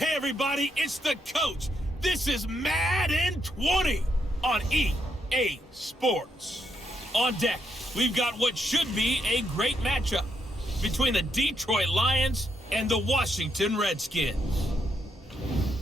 Hey everybody, it's the coach. This is Madden 20 on EA Sports. On deck, we've got what should be a great matchup between the Detroit Lions and the Washington Redskins.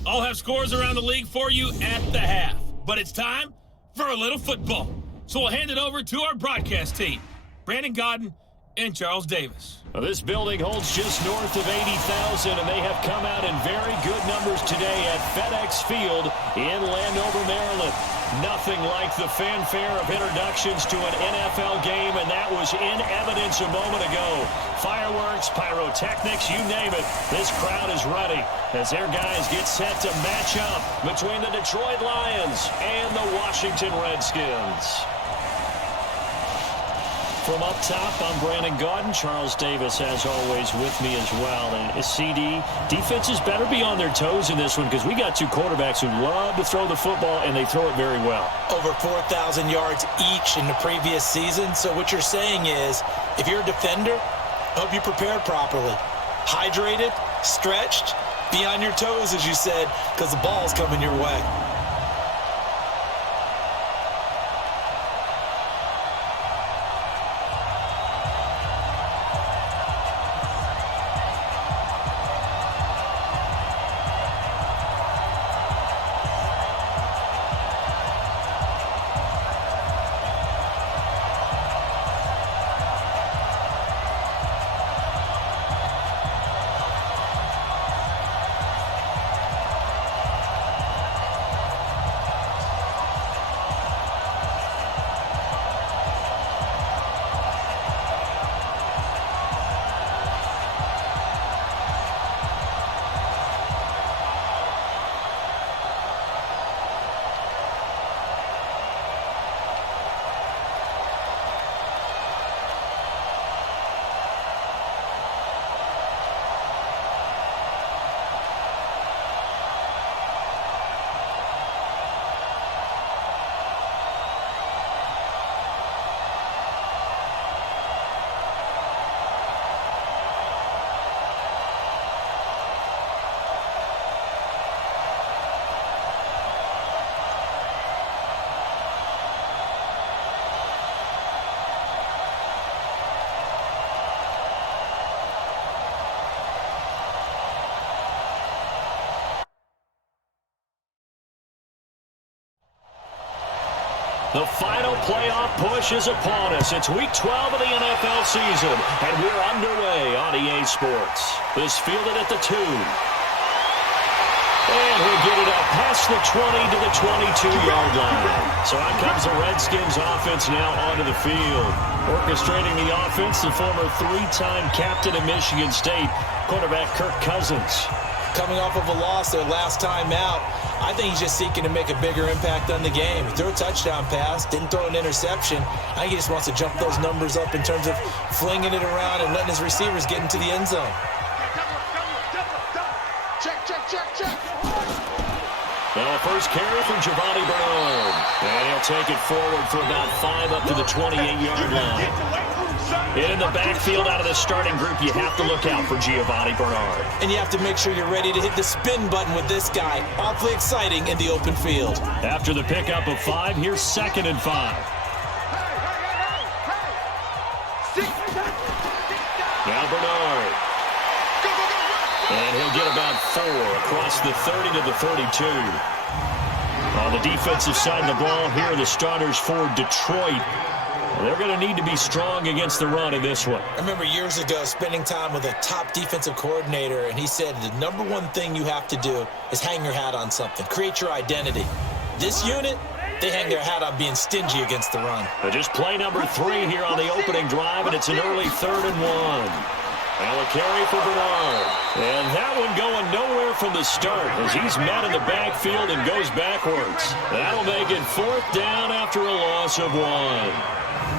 I'll have scores around the league for you at the half, but it's time for a little football. So we'll hand it over to our broadcast team, Brandon Godden and Charles Davis. Well, this building holds just north of 80,000, and they have come out in very good numbers today at FedEx Field in Landover, Maryland. Nothing like the fanfare of introductions to an NFL game, and that was in evidence a moment ago. Fireworks, pyrotechnics, you name it. This crowd is ready as their guys get set to match up between the Detroit Lions and the Washington Redskins. From up top, I'm Brandon Godden. Charles Davis, as always, with me as well. And CD, defenses better be on their toes in this one because we got two quarterbacks who love to throw the football, and they throw it very well. Over 4,000 yards each in the previous season. So what you're saying is, if you're a defender, I hope you prepared properly. Hydrated, stretched, be on your toes, as you said, because the ball's coming your way. The final playoff push is upon us. It's Week 12 of the NFL season, and we're underway on EA Sports. This fielded at the 2. And he'll get it up past the 20 to the 22-yard line. So out comes the Redskins offense now onto the field. Orchestrating the offense, the former three-time captain of Michigan State, quarterback Kirk Cousins. Coming off of a loss their last time out, I think he's just seeking to make a bigger impact on the game. He threw a touchdown pass, didn't throw an interception. I think he just wants to jump those numbers up in terms of flinging it around and letting his receivers get into the end zone. Check. Now a first carry from Giovanni Bernard. And he'll take it forward for about 5 up to the 28-yard line. In the backfield out of the starting group, you have to look out for Giovanni Bernard. And you have to make sure you're ready to hit the spin button with this guy. Awfully exciting in the open field. After the pickup of 5, here's 2nd and 5. Now Bernard. And he'll get about 4 across the 30 to the 32. On the defensive side of the ball, here are the starters for Detroit. They're going to need to be strong against the run in this one. I remember years ago spending time with a top defensive coordinator, and he said the number one thing you have to do is hang your hat on something. Create your identity. This unit, they hang their hat on being stingy against the run. Just play number 3 here on the opening drive, and it's an early 3rd and 1. Now a carry for Bernard. And that one going nowhere from the start as he's met in the backfield and goes backwards. That'll make it 4th down after a loss of 1.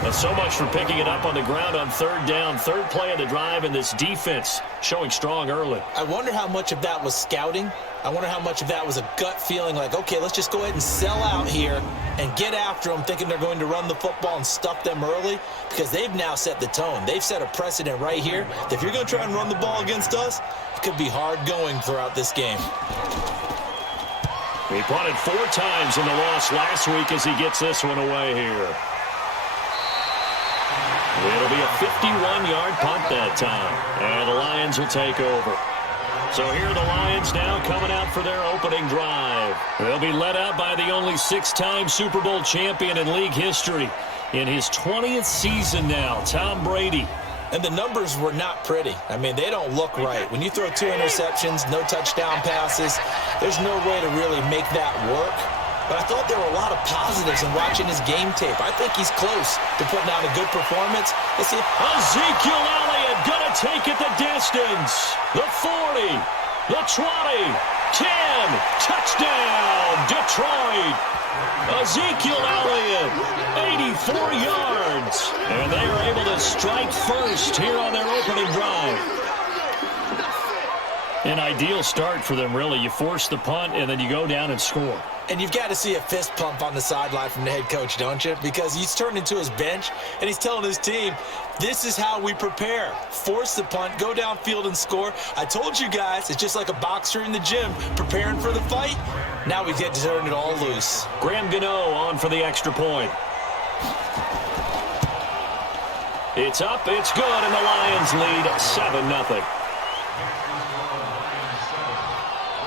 Well, so much for picking it up on the ground on 3rd down. 3rd play of the drive, and this defense showing strong early. I wonder how much of that was scouting. I wonder how much of that was a gut feeling like, okay, let's just go ahead and sell out here and get after them, thinking they're going to run the football and stuff them early, because they've now set the tone. They've set a precedent right here that if you're going to try and run the ball against us, could be hard going throughout this game. He punted 4 times in the loss last week as he gets this one away here. It'll be a 51-yard punt that time, and the Lions will take over. So here are the Lions now coming out for their opening drive. They'll be led out by the only 6-time Super Bowl champion in league history. In his 20th season now, Tom Brady. And the numbers were not pretty. I mean, they don't look right. When you throw 2 interceptions, no touchdown passes, there's no way to really make that work. But I thought there were a lot of positives in watching his game tape. I think he's close to putting out a good performance. Let's see. Ezekiel Elliott gonna take it the distance. The 40, the 20, 10, touchdown, Detroit. Ezekiel Elliott, 84 yards. And they are able to strike first here on their opening drive. An ideal start for them, really. You force the punt, and then you go down and score. And you've got to see a fist pump on the sideline from the head coach, don't you? Because he's turned into his bench, and he's telling his team, this is how we prepare. Force the punt, go downfield and score. I told you guys, it's just like a boxer in the gym preparing for the fight. Now we get to turn it all loose. Graham Gano on for the extra point. It's up, it's good, and the Lions lead 7-0.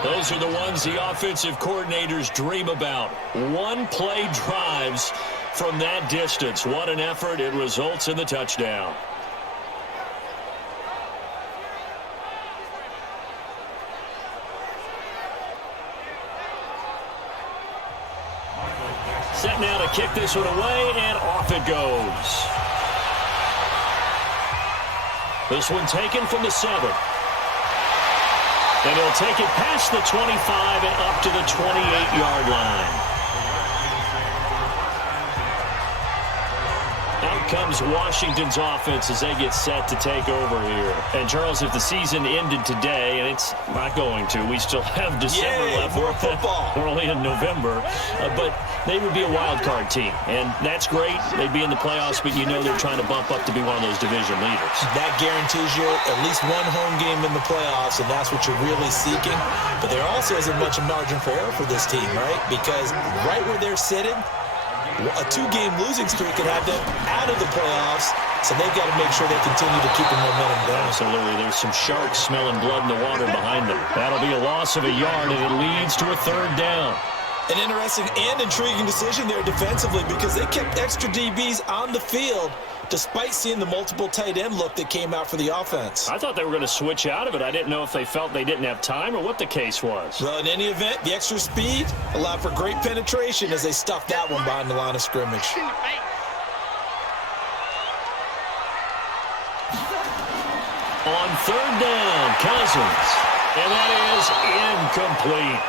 Those are the ones the offensive coordinators dream about. One-play drives from that distance. What an effort. It results in the touchdown. Set now to kick this one away, and off it goes. This one taken from the 7. And he'll take it past the 25 and up to the 28-yard line. Out comes Washington's offense as they get set to take over here. And, Charles, if the season ended today, and it's not going to, we still have December left. More football. We're only in November. But they would be a wild card team. And that's great. They'd be in the playoffs, but you know they're trying to bump up to be one of those division leaders. That guarantees you at least one home game in the playoffs, and that's what you're really seeking. But there also isn't much margin for error for this team, right? Because right where they're sitting, a 2-game losing streak could have them out of the playoffs, so they've got to make sure they continue to keep the momentum going. Absolutely. There's some sharks smelling blood in the water behind them. That'll be a loss of a yard, and it leads to a 3rd down. An interesting and intriguing decision there defensively because they kept extra DBs on the field despite seeing the multiple tight end look that came out for the offense. I thought they were going to switch out of it. I didn't know if they felt they didn't have time or what the case was. Well, in any event, the extra speed allowed for great penetration as they stuffed that one behind the line of scrimmage. On 3rd down, Cousins. And that is incomplete.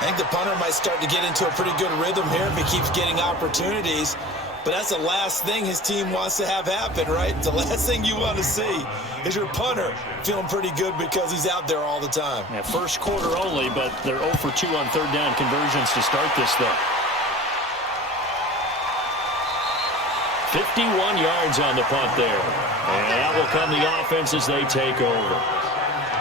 I think the punter might start to get into a pretty good rhythm here if he keeps getting opportunities. But that's the last thing his team wants to have happen, right? The last thing you want to see is your punter feeling pretty good because he's out there all the time. Yeah, first quarter only, but they're 0 for 2 on 3rd down conversions to start this thing. 51 yards on the punt there. And that will come the offense as they take over.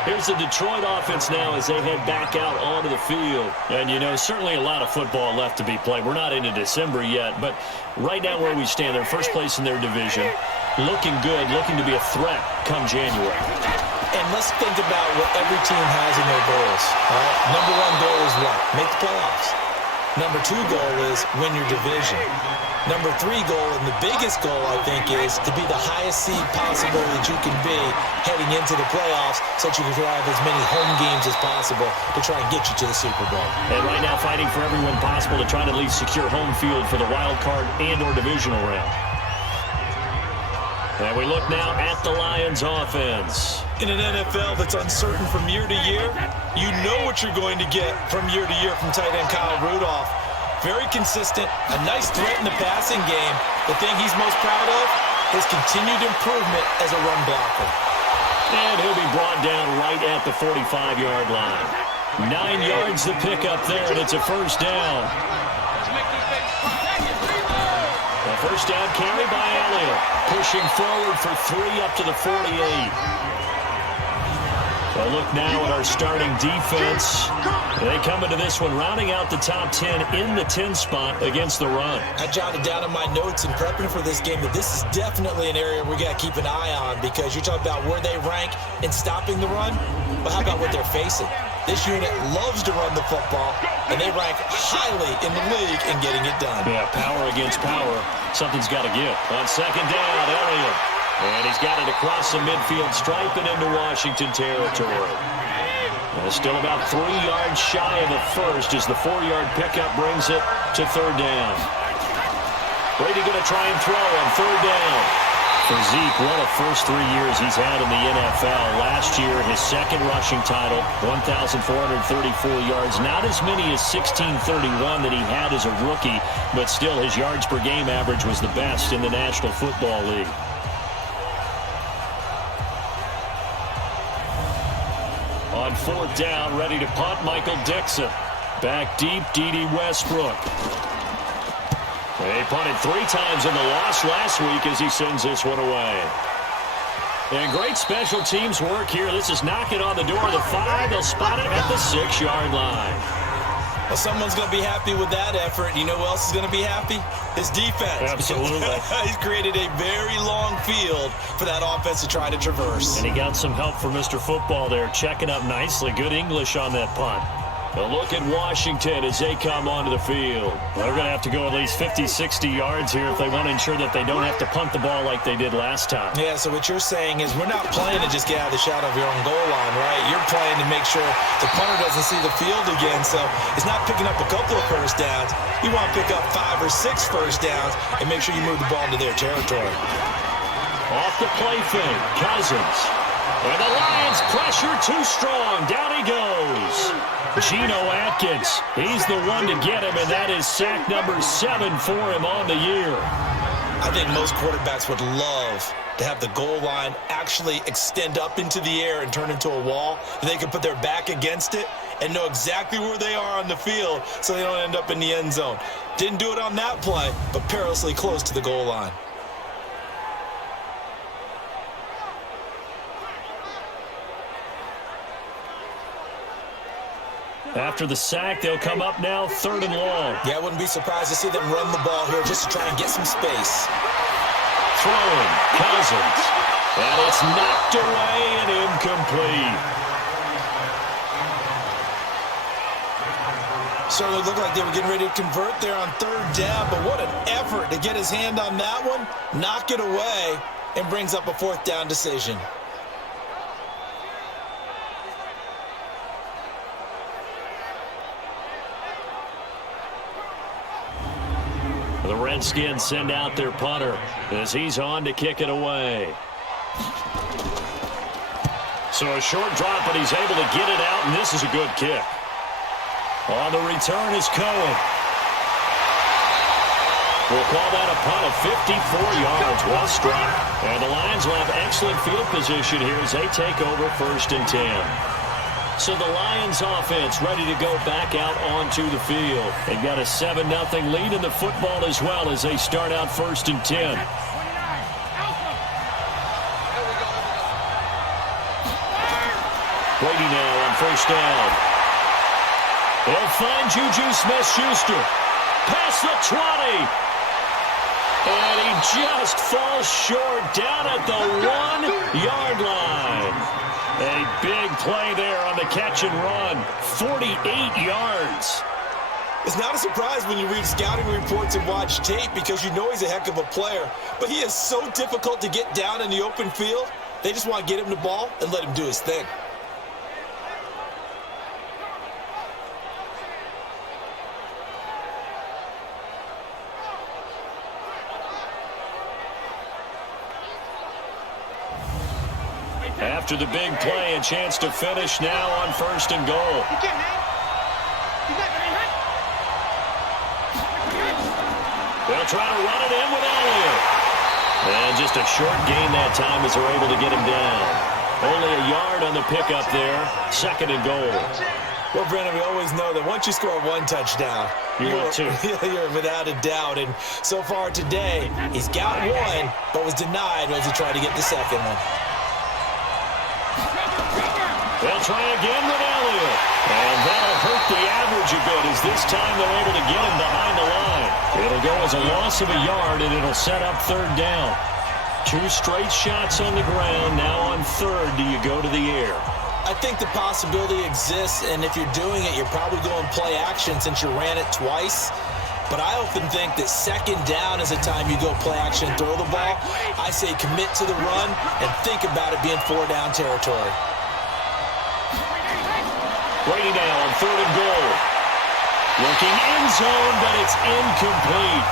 Here's the Detroit offense now as they head back out onto the field. And, you know, certainly a lot of football left to be played. We're not into December yet, but right now where we stand, they're first place in their division. Looking good, looking to be a threat come January. And let's think about what every team has in their goals. All right? Number 1 goal is what? Make the playoffs. Number 2 goal is win your division. Number 3 goal, and the biggest goal, I think, is to be the highest seed possible that you can be heading into the playoffs so that you can drive as many home games as possible to try and get you to the Super Bowl. And right now fighting for everyone possible to try to at least secure home field for the wild card and or divisional round. And we look now at the Lions offense. In an NFL that's uncertain from year to year, you know what you're going to get from year to year from tight end Kyle Rudolph. Very consistent, a nice threat in the passing game. The thing he's most proud of is continued improvement as a run blocker. And he'll be brought down right at the 45-yard line. 9 yards to pick up there, and it's a 1st down. A first down carry by Elliott. Pushing forward for 3 up to the 48. A look now at our starting defense. They come into this one rounding out the top 10 in the 10 spot against the run. I jotted down in my notes in prepping for this game that this is definitely an area we got to keep an eye on, because you're talking about where they rank in stopping the run, but how about what they're facing? This unit loves to run the football, and they rank highly in the league in getting it done. Yeah, power against power. Something's got to give. On second down, Elliott. And he's got it across the midfield stripe and into Washington territory. Still about 3 yards shy of the first as the 4-yard pickup brings it to third down. Brady going to try and throw on third down. For Zeke, what a first 3 years he's had in the NFL. Last year, his second rushing title, 1,434 yards. Not as many as 1,631 that he had as a rookie, but still his yards per game average was the best in the National Football League. On fourth down, ready to punt, Michael Dixon. Back deep, D.D. Westbrook. They punted 3 times in the loss last week as he sends this one away. And great special teams work here. This is knocking on the door of the 5. They'll spot it at the 6-yard line. Well, someone's going to be happy with that effort. You know who else is going to be happy? His defense. Absolutely. He's created a very long field for that offense to try to traverse. And he got some help from Mr. Football there, checking up nicely. Good English on that punt. A look at Washington as they come onto the field. They're going to have to go at least 50, 60 yards here if they want to ensure that they don't have to punt the ball like they did last time. Yeah, so what you're saying is we're not playing to just get out of the shadow of your own goal line, right? You're playing to make sure the punter doesn't see the field again, so it's not picking up a couple of first downs. You want to pick up 5 or 6 first downs and make sure you move the ball into their territory. Off the play fake, Cousins. And the Lions pressure too strong. Down he goes. Geno Atkins, he's the one to get him, and that is sack number 7 for him on the year. I think most quarterbacks would love to have the goal line actually extend up into the air and turn into a wall. They can put their back against it and know exactly where they are on the field so they don't end up in the end zone. Didn't do it on that play, but perilously close to the goal line. After the sack, they'll come up now 3rd and long. Yeah, I wouldn't be surprised to see them run the ball here just to try and get some space. Throwing, Cousins. And it's knocked away and incomplete. Certainly looked like they were getting ready to convert there on 3rd down, but what an effort to get his hand on that one, knock it away, and brings up a 4th down decision. The Redskins send out their punter as he's on to kick it away. So a short drop, but he's able to get it out, and this is a good kick. On the return is Cohen. We'll call that a punt of 54 yards. Well struck. And the Lions will have excellent field position here as they take over 1st and 10. So the Lions offense ready to go back out onto the field. They've got a 7-0 lead in the football as well as they start out 1st and 10. Brady now on 1st down. They'll find Juju Smith-Schuster. Past the 20. And he just falls short down at the 1-yard line. A big play there on the catch and run. 48 yards. It's not a surprise when you read scouting reports and watch tape because you know he's a heck of a player. But he is so difficult to get down in the open field. They just want to get him the ball and let him do his thing. After the big play, a chance to finish now on 1st and goal. They'll try to run it in with Elliott. And just a short gain that time as they're able to get him down. Only a yard on the pickup there. 2nd and goal. Well, Brandon, we always know that once you score 1 touchdown, You would too. You're without a doubt. And so far today, he's got one, but was denied as he tried to get the second one. They'll try again with Elliott. And that'll hurt the average a bit as this time they're able to get him behind the line. It'll go as a loss of a yard, and it'll set up third down. 2 straight shots on the ground. Now on third, do you go to the air? I think the possibility exists, and if you're doing it, you're probably going play action since you ran it twice. But I often think that second down is a time you go play action and throw the ball. I say commit to the run and think about it being 4-down territory. Brady now on third and goal. Looking end zone, but it's incomplete.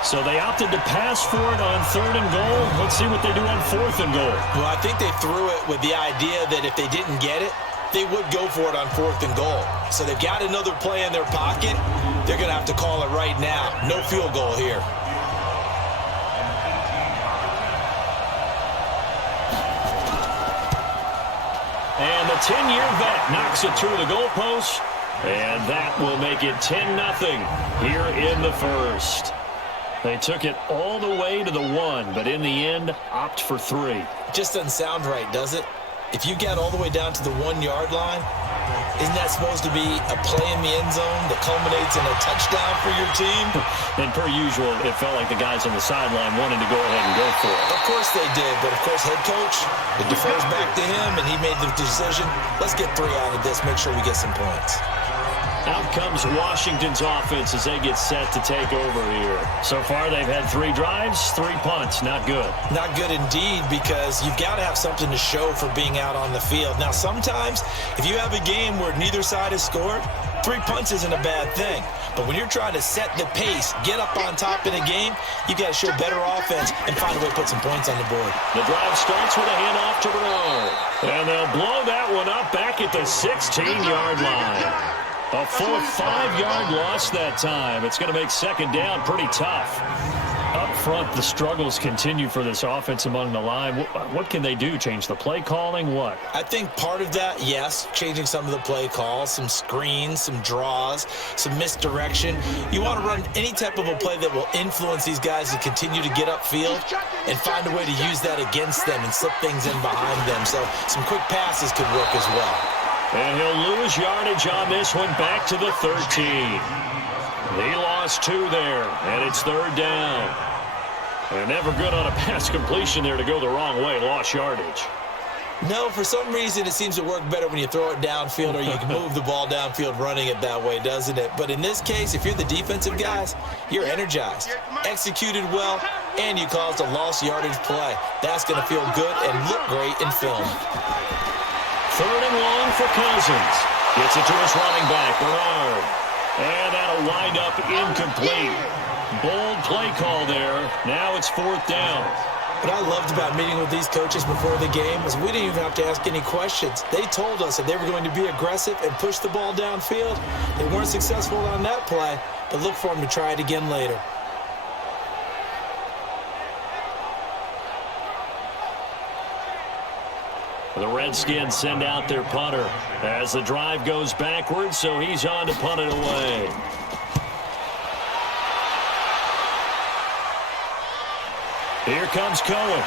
So they opted to pass for it on third and goal. Let's see what they do on fourth and goal. Well, I think they threw it with the idea that if they didn't get it, they would go for it on fourth and goal. So they've got another play in their pocket. They're going to have to call it right now. No field goal here. And the 10-year vet knocks it through the goalpost. And that will make it 10-0 here in the first. They took it all the way to the 1, but in the end, opt for 3. Just doesn't sound right, does it? If you get all the way down to the 1-yard line, isn't that supposed to be a play in the end zone that culminates in a touchdown for your team? And per usual, it felt like the guys on the sideline wanted to go ahead and go for it. Of course they did, but of course head coach, it defers back to him, and he made the decision. Let's get 3 out of this, make sure we get some points. Out comes Washington's offense as they get set to take over here. So far, they've had 3 drives, 3 punts. Not good. Not good indeed, because you've got to have something to show for being out on the field. Now, sometimes, if you have a game where neither side has scored, 3 punts isn't a bad thing. But when you're trying to set the pace, get up on top in a game, you've got to show better offense and find a way to put some points on the board. The drive starts with a handoff to Bernard. And they'll blow that one up back at the 16-yard line. A full 5-yard loss that time. It's going to make second down pretty tough. Up front, the struggles continue for this offense among the line. What can they do? Change the play calling? What? I think part of that, yes, changing some of the play calls, some screens, some draws, some misdirection. You want to run any type of a play that will influence these guys to continue to get upfield and find a way to use that against them and slip things in behind them. So some quick passes could work as well. And he'll lose yardage on this one back to the 13. He lost 2 there, and it's third down. They're never good on a pass completion there to go the wrong way. Lost yardage. No, for some reason it seems to work better when you throw it downfield or you can move the ball downfield running it that way, doesn't it? But in this case, if you're the defensive guys, you're energized, executed well, and you caused a lost yardage play. That's going to feel good and look great in film. Third and long for Cousins. Gets it to his running back, Bernard. And that'll wind up incomplete. Bold play call there. Now it's fourth down. What I loved about meeting with these coaches before the game is we didn't even have to ask any questions. They told us that they were going to be aggressive and push the ball downfield. They weren't successful on that play, but look for them to try it again later. The Redskins send out their punter as the drive goes backwards, so he's on to punt it away. Here comes Cohen.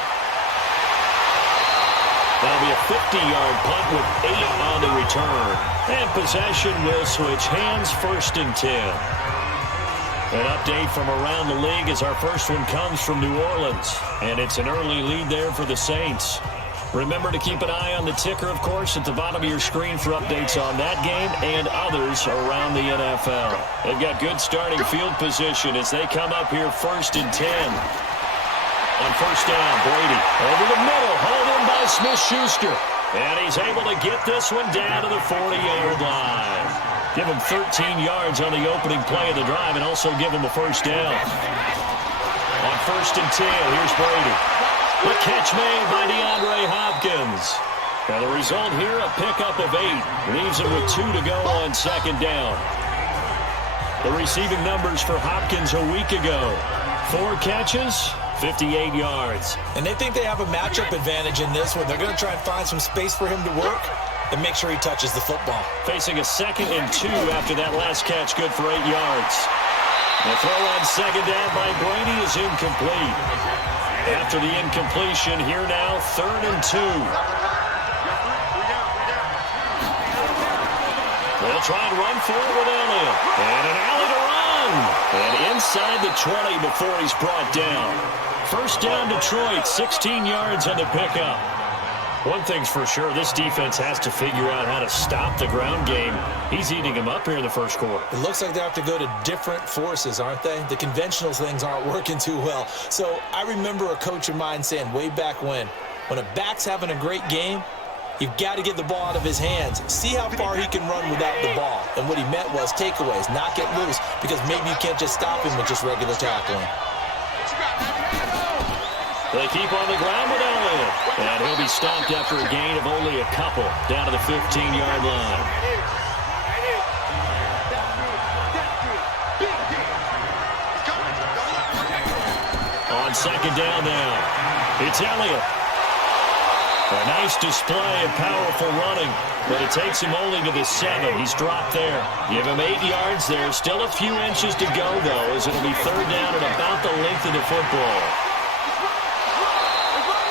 That'll be a 50-yard punt with 8 on the return. And possession will switch hands, first and 10. An update from around the league as our first one comes from New Orleans. And it's an early lead there for the Saints. Remember to keep an eye on the ticker, of course, at the bottom of your screen for updates on that game and others around the NFL. They've got good starting field position as they come up here first and 10. On first down, Brady over the middle, hauled in by Smith-Schuster. And he's able to get this one down to the 40-yard line. Give him 13 yards on the opening play of the drive and also give him a first down. On first and 10, here's Brady. The catch made by DeAndre Hopkins. And the result here, a pickup of 8. Leaves it with 2 to go on second down. The receiving numbers for Hopkins a week ago. 4 catches, 58 yards. And they think they have a matchup advantage in this one. They're going to try and find some space for him to work. and make sure he touches the football. Facing a 2nd and 2 after that last catch, good for 8 yards. The throw on 2nd down by Brady is incomplete. After the incompletion, here now, 3rd and 2. They'll try and run for it with Elliott. And an alley to run. And inside the 20 before he's brought down. First down, Detroit, 16 yards on the pickup. One thing's for sure, this defense has to figure out how to stop the ground game. He's eating them up here in the first quarter. It looks like they have to go to different forces, aren't they? The conventional things aren't working too well. So I remember a coach of mine saying way back when a back's having a great game, you've got to get the ball out of his hands. See how far he can run without the ball. And what he meant was takeaways, not get loose, because maybe you can't just stop him with just regular tackling. They keep on the ground with Elliott. And he'll be stopped after a gain of only a couple down to the 15-yard line. On 2nd down now, it's Elliott. A nice display of powerful running, but it takes him only to the 7. He's dropped there. Give him 8 yards there. Still a few inches to go, though, as it'll be 3rd down at about the length of the football.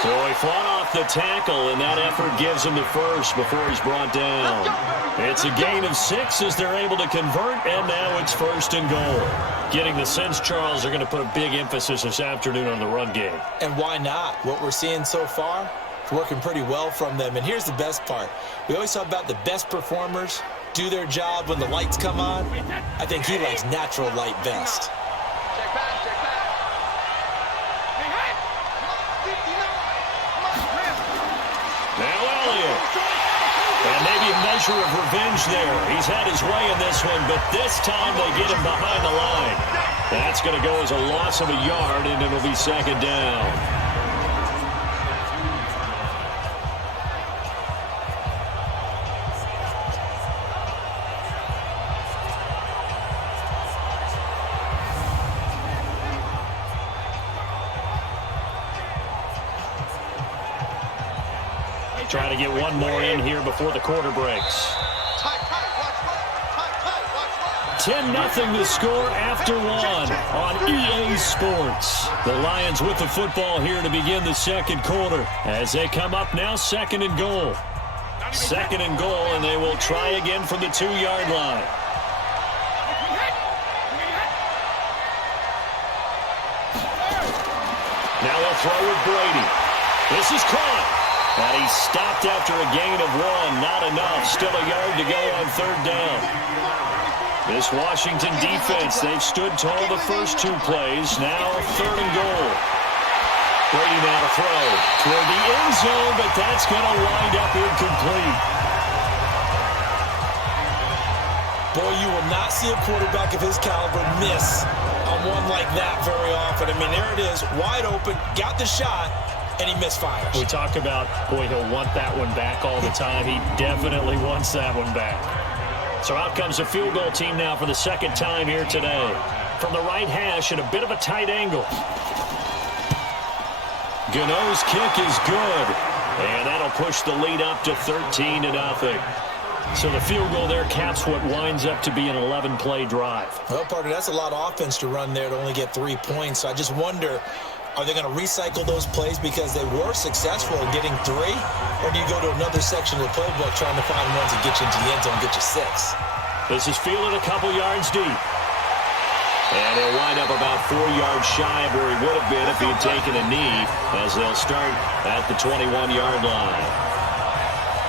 So he fought off the tackle, and that effort gives him the first before he's brought down. It's a gain of 6 as they're able to convert, and now it's 1st and goal. Getting the sense, Charles, they're going to put a big emphasis this afternoon on the run game. And why not? What we're seeing so far, it's working pretty well from them. And here's the best part. We always talk about the best performers do their job when the lights come on. I think he likes natural light best. And maybe a measure of revenge there. He's had his way in this one, but this time they get him behind the line. That's going to go as a loss of a yard, and it'll be 2nd down. Trying to get one more in here before the quarter breaks. 10-0 the score after 1 on EA Sports. The Lions with the football here to begin the 2nd quarter as they come up now 2nd and goal. 2nd and goal, and they will try again from the 2-yard line. Now they'll throw with Brady. This is caught. And he's stopped after a gain of 1. Not enough. Still a yard to go on 3rd down. This Washington defense, they've stood tall the first 2 plays. Now 3rd and goal. Brady now to throw toward the end zone, but that's going to wind up incomplete. Boy, you will not see a quarterback of his caliber miss on one like that very often. I mean, there it is, wide open, got the shot, and he misfires. We talk about, boy, he'll want that one back all the time. He definitely wants that one back. So out comes the field goal team now for the 2nd time here today. From the right hash at a bit of a tight angle. Gano's kick is good. And that'll push the lead up to 13-0. So the field goal there caps what winds up to be an 11-play drive. Well, partner, that's a lot of offense to run there to only get 3 points. So I just wonder, are they going to recycle those plays because they were successful in getting 3? Or do you go to another section of the playbook trying to find ones that get you into the end zone and get you 6? This is fielded a couple yards deep. And he'll wind up about 4 yards shy of where he would have been if he had taken a knee, as they'll start at the 21-yard line.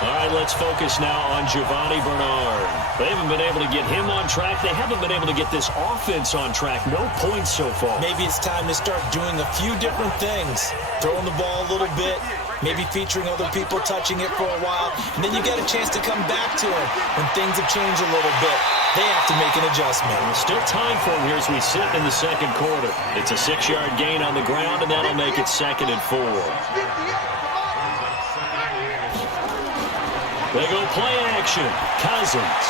All right, let's focus now on Giovanni Bernard. They haven't been able to get him on track. They haven't been able to get this offense on track. No points so far. Maybe it's time to start doing a few different things. Throwing the ball a little bit, maybe featuring other people touching it for a while, and then you get a chance to come back to him when things have changed a little bit. They have to make an adjustment. Still time for him here as we sit in the 2nd quarter. It's a 6-yard gain on the ground, and that'll make it 2nd and 4. They go play action. Cousins.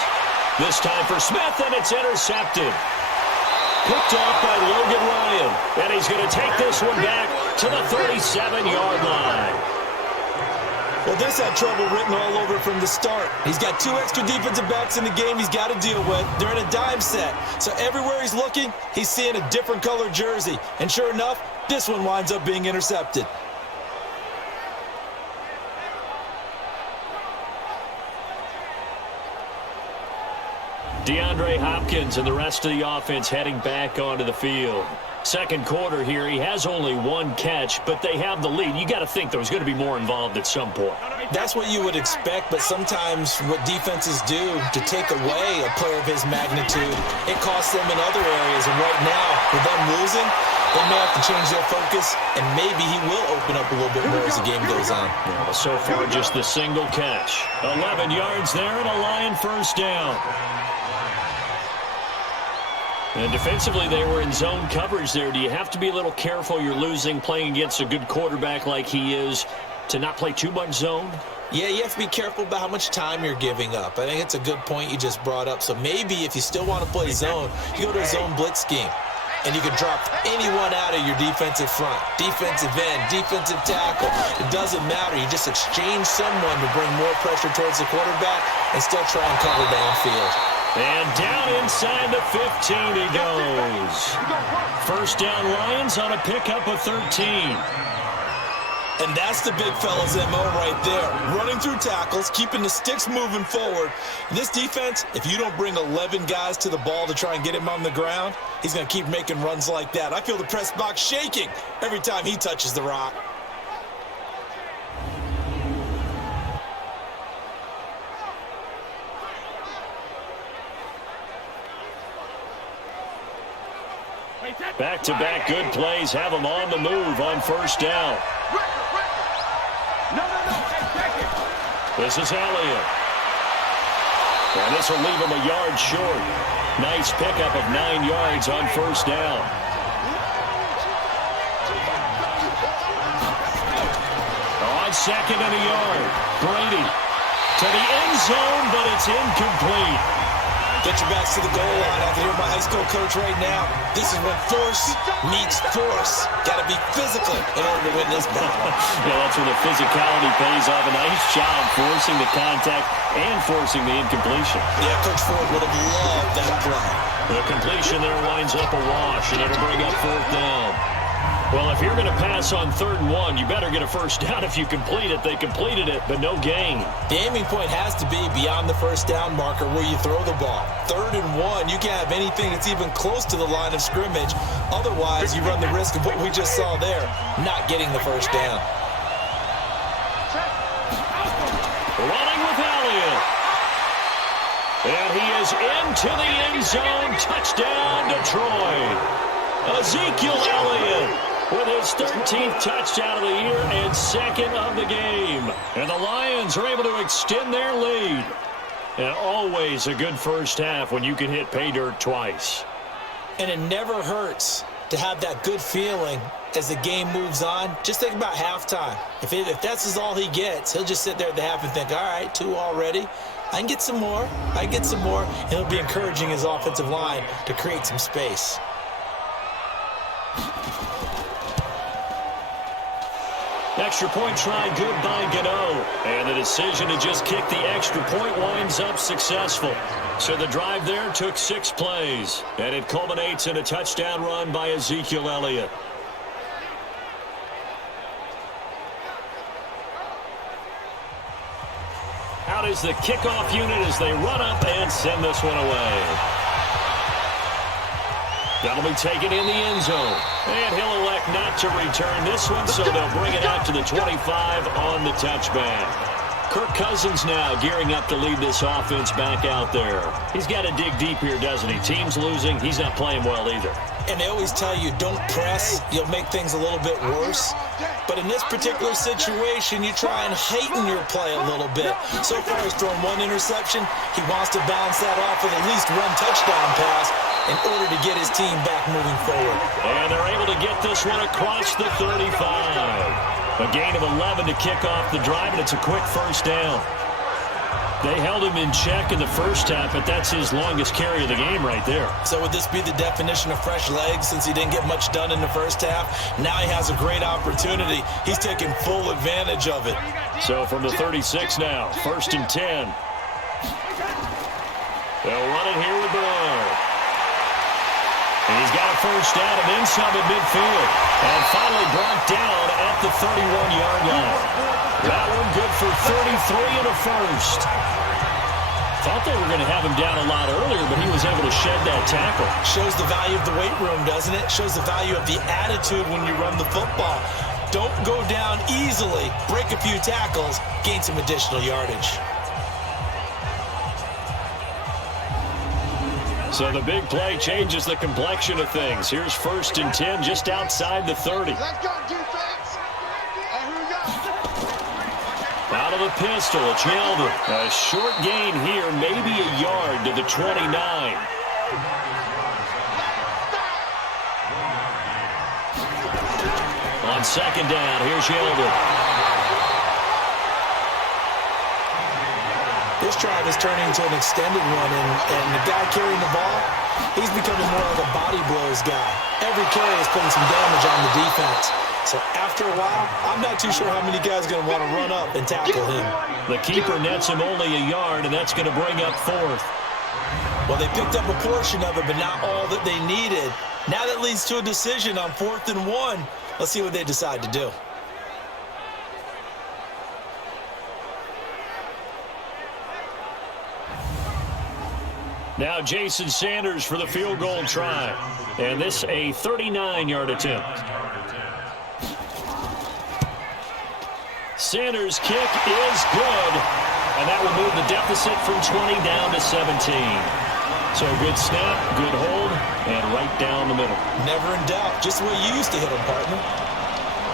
This time for Smith, and it's intercepted. Picked off by Logan Ryan. And he's going to take this one back to the 37-yard line. Well, this had trouble written all over from the start. He's got 2 extra defensive backs in the game he's got to deal with. They're in a dime set. So everywhere he's looking, he's seeing a different color jersey. And sure enough, this one winds up being intercepted. DeAndre Hopkins and the rest of the offense heading back onto the field. Second quarter here, he has only 1 catch, but they have the lead. You got to think there's going to be more involved at some point. That's what you would expect, but sometimes what defenses do to take away a player of his magnitude, it costs them in other areas. And right now, with them losing, they may have to change their focus, and maybe he will open up a little bit more as the game goes on. Yeah, so far, just the single catch. 11 yards there and a Lion first down. And defensively, they were in zone coverage there. Do you have to be a little careful? You're losing, playing against a good quarterback like he is, to not play too much zone? Yeah, you have to be careful about how much time you're giving up. I think it's a good point you just brought up. So maybe if you still want to play zone, you go to a zone blitz scheme. And you can drop anyone out of your defensive front. Defensive end, defensive tackle. It doesn't matter. You just exchange someone to bring more pressure towards the quarterback and still try and cover downfield. And down inside the 15 he goes. First down Lions on a pickup of 13. And that's the big fella's MO right there. Running through tackles, keeping the sticks moving forward. This defense, if you don't bring 11 guys to the ball to try and get him on the ground, he's going to keep making runs like that. I feel the press box shaking every time he touches the rock. Back-to-back good plays have him on the move on first down. This is Elliott. And this will leave him a yard short. Nice pickup of 9 yards on first down. On second and a yard. Brady to the end zone, but it's incomplete. Get your backs to the goal line. I can hear my high school coach right now. This is when force meets force. Got to be physical in order to win this battle. Yeah, that's where the physicality pays off. A nice job forcing the contact and forcing the incompletion. Yeah, Coach Ford would have loved that play. The completion there winds up a wash, and it'll bring up fourth down. Well, if you're going to pass on 3rd and 1, you better get a first down if you complete it. They completed it, but no gain. The aiming point has to be beyond the first down marker where you throw the ball. 3rd and 1, you can't have anything that's even close to the line of scrimmage. Otherwise, you run the risk of what we just saw there, not getting the first down. Running with Elliott. And he is into the end zone. Touchdown, Detroit. Ezekiel Elliott with his 13th touchdown of the year and second of the game. And the Lions are able to extend their lead. And always a good first half when you can hit pay dirt twice. And it never hurts to have that good feeling as the game moves on. Just think about halftime. If that's all he gets, he'll just sit there at the half and think, all right, 2 already. I can get some more. I can get some more. And he'll be encouraging his offensive line to create some space. Extra point try good by Gano. And the decision to just kick the extra point winds up successful. So the drive there took 6 plays. And it culminates in a touchdown run by Ezekiel Elliott. Out is the kickoff unit as they run up and send this one away. That'll be taken in the end zone. And he'll elect not to return this one, so they'll bring it out to the 25 on the touchback. Kirk Cousins now gearing up to lead this offense back out there. He's got to dig deep here, doesn't he? Team's losing. He's not playing well either. And they always tell you, don't press. You'll make things a little bit worse. But in this particular situation, you try and heighten your play a little bit. So far, he's thrown 1 interception. He wants to bounce that off with at least 1 touchdown pass in order to get his team back moving forward. And they're able to get this one across the 35. A gain of 11 to kick off the drive, and it's a quick first down. They held him in check in the first half, but that's his longest carry of the game right there. So would this be the definition of fresh legs since he didn't get much done in the first half? Now he has a great opportunity. He's taking full advantage of it. So from the 36 now, 1st and 10. They'll run it here with Barr. And he's got a first down and then some at midfield. And finally brought down at the 31-yard line. That one good for 33 and a first. Thought they were going to have him down a lot earlier, but he was able to shed that tackle. Shows the value of the weight room, doesn't it? Shows the value of the attitude when you run the football. Don't go down easily. Break a few tackles. Gain some additional yardage. So the big play changes the complexion of things. Here's 1st and 10 just outside the 30. Let's go, defense. And here we go. Out of the pistol, it's Yeldon. A short gain here, maybe a yard to the 29. On 2nd down, here's Yeldon. This drive is turning into an extended one, and the guy carrying the ball, he's becoming more like a body blows guy. Every carry is putting some damage on the defense. So after a while, I'm not too sure how many guys are going to want to run up and tackle him. The keeper nets him only a yard, and that's going to bring up 4th. Well, they picked up a portion of it, but not all that they needed. Now that leads to a decision on 4th and 1. Let's see what they decide to do. Now Jason Sanders for the field goal try. And this a 39-yard attempt. Sanders' kick is good. And that will move the deficit from 20 down to 17. So good snap, good hold, and right down the middle. Never in doubt. Just the way you used to hit them, partner.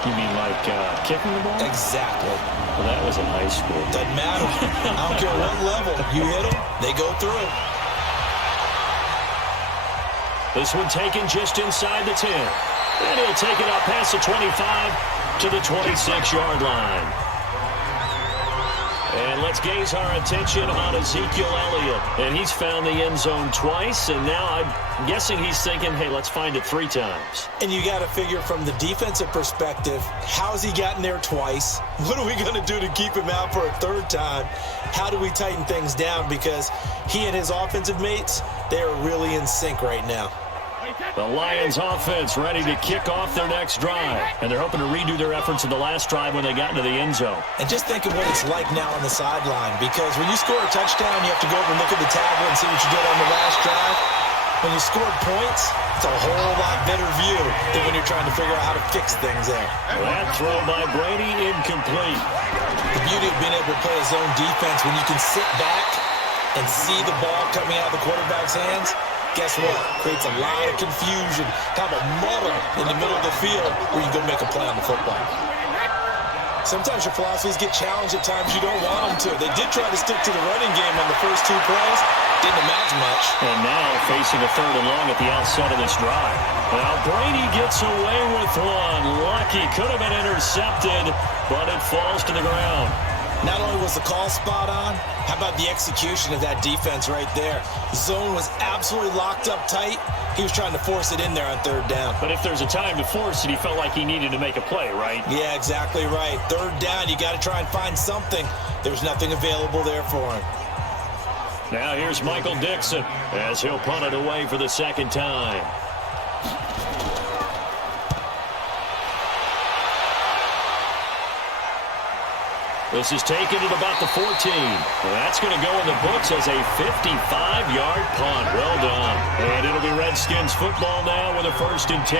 You mean like kicking the ball? Exactly. Well, that was in high school. Doesn't matter. I don't care what level. You hit them, they go through. This one taken just inside the 10. And he'll take it up past the 25 to the 26-yard line. And let's gaze our attention on Ezekiel Elliott. And he's found the end zone twice, and now I'm guessing he's thinking, hey, let's find it 3 times. And you got to figure from the defensive perspective, how's he gotten there twice? What are we going to do to keep him out for a 3rd time? How do we tighten things down? Because he and his offensive mates, they are really in sync right now. The Lions offense ready to kick off their next drive. And they're hoping to redo their efforts in the last drive when they got into the end zone. And just think of what it's like now on the sideline. Because when you score a touchdown, you have to go over and look at the tablet and see what you did on the last drive. When you scored points, it's a whole lot better view than when you're trying to figure out how to fix things there. That throw by Brady incomplete. The beauty of being able to play a zone defense when you can sit back and see the ball coming out of the quarterback's hands, guess what? Creates a lot of confusion, kind of a muddle in the middle of the field where you go make a play on the football. Sometimes your philosophies get challenged at times you don't want them to. They did try to stick to the running game on the first 2 plays. Didn't amount to much. And now facing a 3rd and long at the outset of this drive. Now Brady gets away with one. Lucky, could have been intercepted, but it falls to the ground. Not only was the call spot on, how about the execution of that defense right there? Zone was absolutely locked up tight. He was trying to force it in there on 3rd down. But if there's a time to force it, he felt like he needed to make a play, right? Yeah, exactly right. 3rd down, you got to try and find something. There's nothing available there for him. Now here's Michael Dixon as he'll punt it away for the 2nd time. This is taken at about the 14. That's going to go in the books as a 55-yard punt. Well done. And it'll be Redskins football now with a 1st and 10.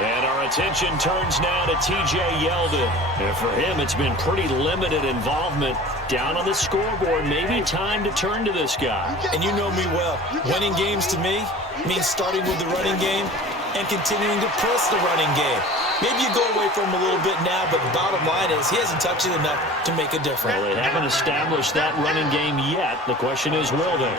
And our attention turns now to T.J. Yeldon. And for him, it's been pretty limited involvement down on the scoreboard. Maybe time to turn to this guy. And you know me well. Winning games to me means starting with the running game and continuing to press the running game. Maybe you go away from him a little bit now, but the bottom line is he hasn't touched it enough to make a difference. Well, they haven't established that running game yet. The question is, will they?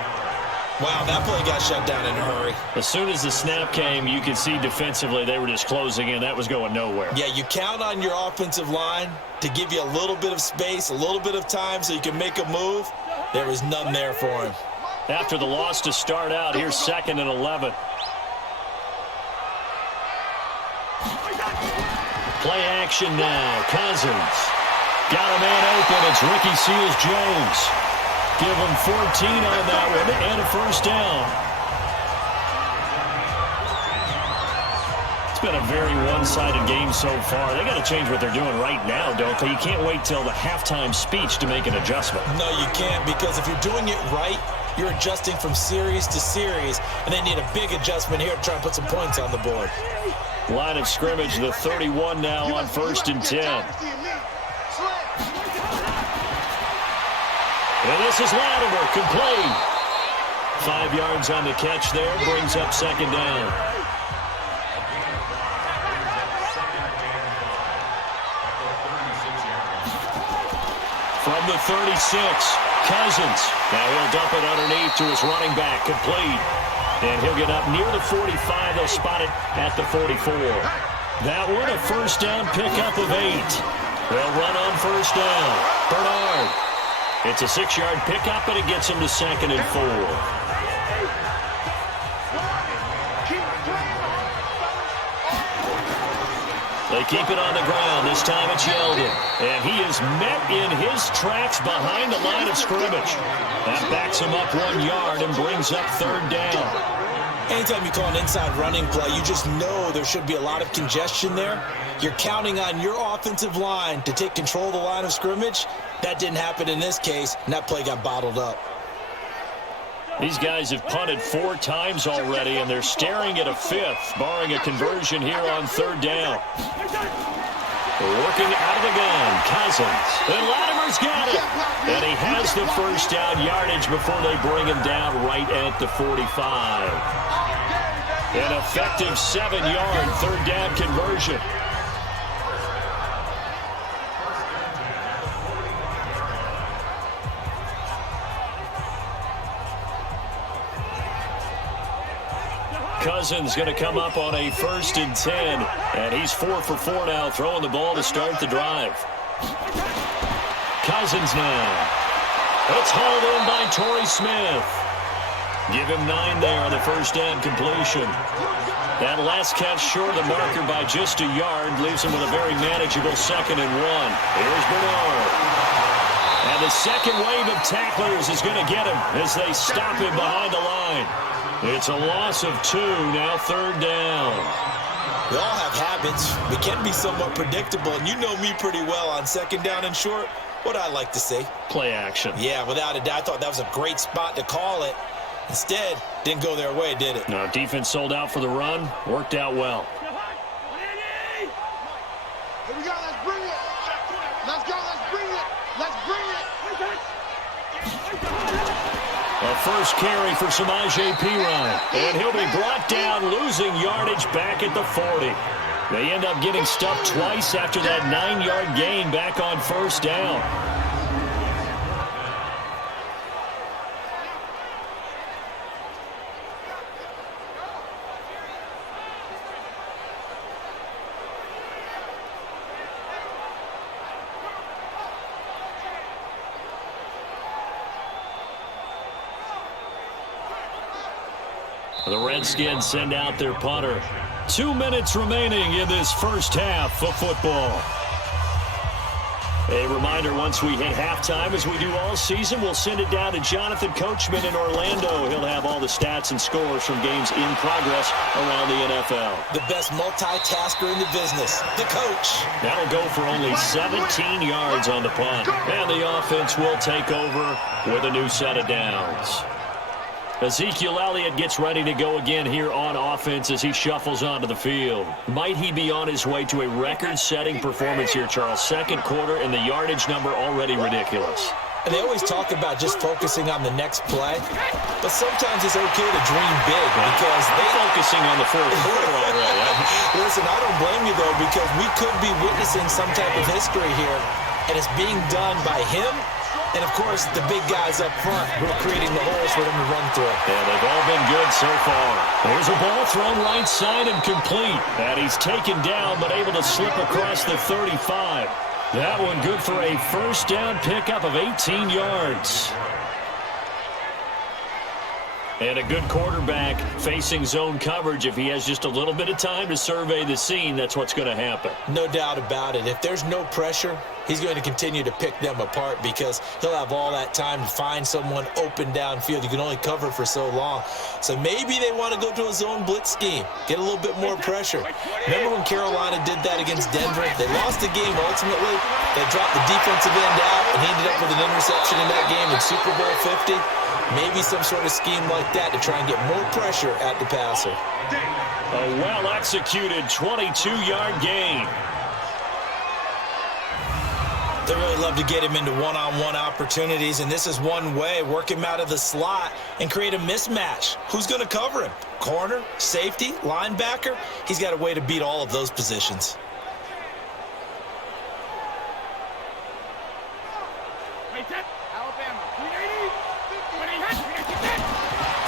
Wow, that play got shut down in a hurry. As soon as the snap came, you could see defensively they were just closing in. That was going nowhere. Yeah, you count on your offensive line to give you a little bit of space, a little bit of time so you can make a move. There was none there for him. After the loss to start out, here's 2nd and 11. Play action now. Cousins. Got a man open. It's Ricky Seals-Jones. Give him 14 on that one and a first down. It's been a very one-sided game so far. They got to change what they're doing right now, don't they? You can't wait till the halftime speech to make an adjustment. No, you can't, because if you're doing it right, you're adjusting from series to series, and they need a big adjustment here to try and put some points on the board. Line of scrimmage, the 31 now on 1st and 10. And this is Latimer, complete. 5 yards on the catch there, brings up 2nd down. From the 36, Cousins. Now he'll dump it underneath to his running back, complete. And he'll get up near the 45. They'll spot it at the 44. That one, a first down pickup of 8. They'll run on first down. Bernard. It's a 6-yard pickup, and it gets him to 2nd and 4. They keep it on the ground. This time it's Yeldon. And he is met in his tracks behind the line of scrimmage. That backs him up 1 yard and brings up 3rd down. Anytime you call an inside running play, you just know there should be a lot of congestion there. You're counting on your offensive line to take control of the line of scrimmage. That didn't happen in this case, and that play got bottled up. These guys have punted 4 times already, and they're staring at a 5th, barring a conversion here on 3rd down. Working out of the gun, Cousins. And Latimer's got it. And he has the first down yardage before they bring him down right at the 45. An effective 7-yard 3rd down conversion. Cousins going to come up on a 1st and 10. And he's 4 for 4 now, throwing the ball to start the drive. Cousins now. It's hauled in by Torrey Smith. Give him 9 there on the first down completion. That last catch short of the marker by just a yard leaves him with a very manageable 2nd and 1. Here's Bernard. And the second wave of tacklers is going to get him as they stop him behind the line. It's a loss of 2, now 3rd down. We all have habits. We can be somewhat predictable, and you know me pretty well on 2nd down and short. What I like to say? Play action. Yeah, without a doubt. I thought that was a great spot to call it. Instead, didn't go their way, did it? No, defense sold out for the run. Worked out well. Here we go, let's bring it. Let's go, let's bring it. Let's bring it. A first carry for Samaje Perine. And he'll be brought down, losing yardage back at the 40. They end up getting stuffed twice after that 9-yard gain back on first down. The Redskins send out their punter. 2 minutes remaining in this first half of football. A reminder, once we hit halftime, as we do all season, we'll send it down to Jonathan Coachman in Orlando. He'll have all the stats and scores from games in progress around the NFL. The best multitasker in the business, the coach. That'll go for only 17 yards on the punt. And the offense will take over with a new set of downs. Ezekiel Elliott gets ready to go again here on offense as he shuffles onto the field. Might he be on his way to a record-setting performance here, Charles? 2nd quarter and the yardage number already ridiculous. And they always talk about just focusing on the next play, but sometimes it's okay to dream big because they're focusing on the 4th quarter already. Listen, I don't blame you, though, because we could be witnessing some type of history here, and it's being done by him And, of course, the big guys up front who are creating the holes for them to run through. Yeah, they've all been good so far. There's a ball thrown right side and complete. And he's taken down but able to slip across the 35. That one good for a first down pickup of 18 yards. And a good quarterback facing zone coverage. If he has just a little bit of time to survey the scene, that's what's going to happen. No doubt about it. If there's no pressure, he's going to continue to pick them apart because he'll have all that time to find someone open downfield. You can only cover for so long. So maybe they want to go to a zone blitz scheme, get a little bit more pressure. Remember when Carolina did that against Denver? They lost the game ultimately. They dropped the defensive end out, and he ended up with an interception in that game in Super Bowl 50. Maybe some sort of scheme like that to try and get more pressure at the passer. A well-executed 22-yard gain. They really love to get him into one-on-one opportunities, and this is one way. Work him out of the slot and create a mismatch. Who's going to cover him? Corner, safety, linebacker? He's got a way to beat all of those positions.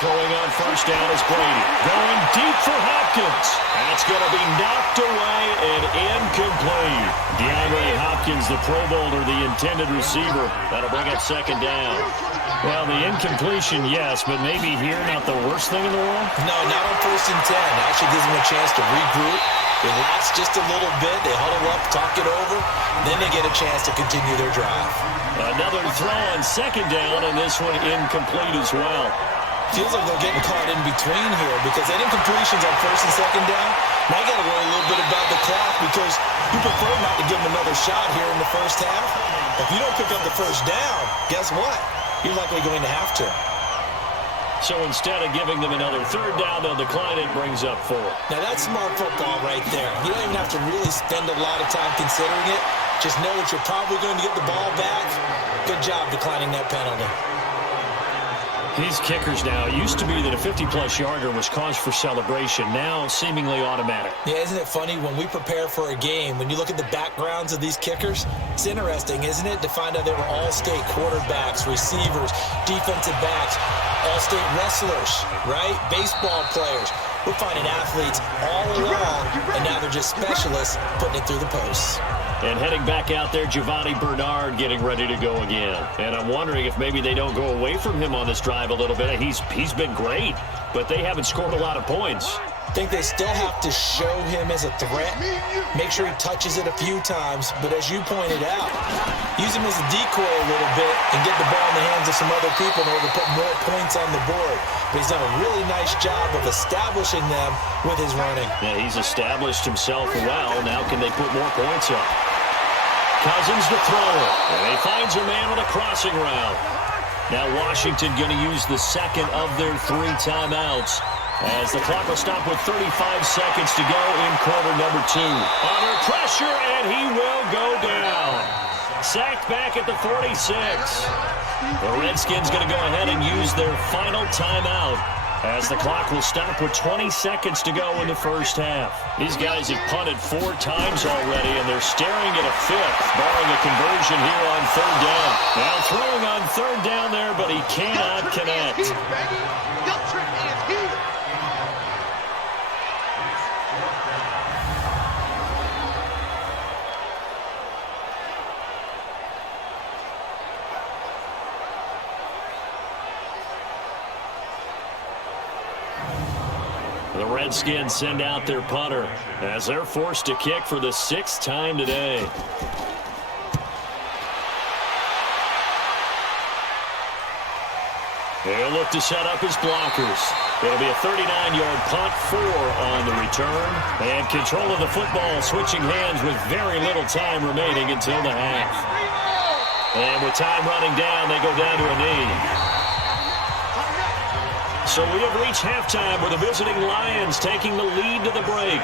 Throwing on first down is Brady. Going deep for Hopkins. That's going to be knocked away and incomplete. DeAndre Hopkins, the Pro Bowler, the intended receiver. That'll bring up second down. Well, the incompletion, yes, but maybe here not the worst thing in the world? No, not on 1st and 10. Actually gives them a chance to regroup, relax just a little bit. They huddle up, talk it over. Then they get a chance to continue their drive. Another throw on second down, and this one incomplete as well. Feels like they're getting caught in between here because that incompletion's on 1st and 2nd down. Now you got to worry a little bit about the clock because you prefer not to give them another shot here in the first half. If you don't pick up the first down, guess what? You're likely going to have to. So instead of giving them another third down, they'll decline it, brings up 4. Now that's smart football right there. You don't even have to really spend a lot of time considering it. Just know that you're probably going to get the ball back. Good job declining that penalty. These kickers now, it used to be that a 50-plus yarder was cause for celebration. Now, seemingly automatic. Yeah, isn't it funny when we prepare for a game, when you look at the backgrounds of these kickers, it's interesting, isn't it, to find out they were all-state quarterbacks, receivers, defensive backs, all-state wrestlers, right? Baseball players. We're finding athletes all along, and now they're just specialists putting it through the posts. And heading back out there, Giovanni Bernard getting ready to go again. And I'm wondering if maybe they don't go away from him on this drive a little bit. He's been great, but they haven't scored a lot of points. I think they still have to show him as a threat, make sure he touches it a few times, but as you pointed out, use him as a decoy a little bit and get the ball in the hands of some other people in order to put more points on the board. But he's done a really nice job of establishing them with his running. Yeah, he's established himself well. Now can they put more points up? Cousins to throw it, and he finds a man with a crossing route. Now Washington going to use the second of their 3 timeouts as the clock will stop with 35 seconds to go in quarter number 2. Under pressure, and he will go down. Sacked back at the 46. The Redskins going to go ahead and use their final timeout as the clock will stop with 20 seconds to go in the first half. These guys have punted 4 times already, and they're staring at a 5th, barring a conversion here on 3rd down. Now throwing on 3rd down there, but he cannot connect. The Redskins send out their punter as they're forced to kick for the 6th time today. They'll look to set up his blockers. It'll be a 39-yard punt, 4 on the return. And control of the football switching hands with very little time remaining until the half. And with time running down, they go down to a knee. So we have reached halftime with the visiting Lions taking the lead to the break.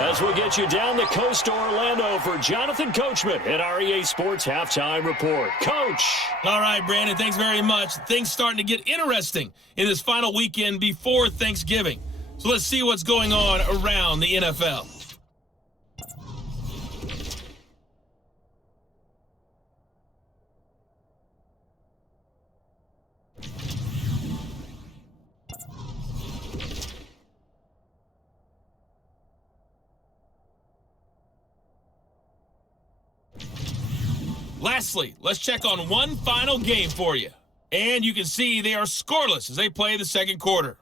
As we'll get you down the coast to Orlando for Jonathan Coachman at our EA Sports Halftime Report. Coach! All right, Brandon, thanks very much. Things starting to get interesting in this final weekend before Thanksgiving. So let's see what's going on around the NFL. Lastly, let's check on one final game for you. And you can see they are scoreless as they play the second quarter.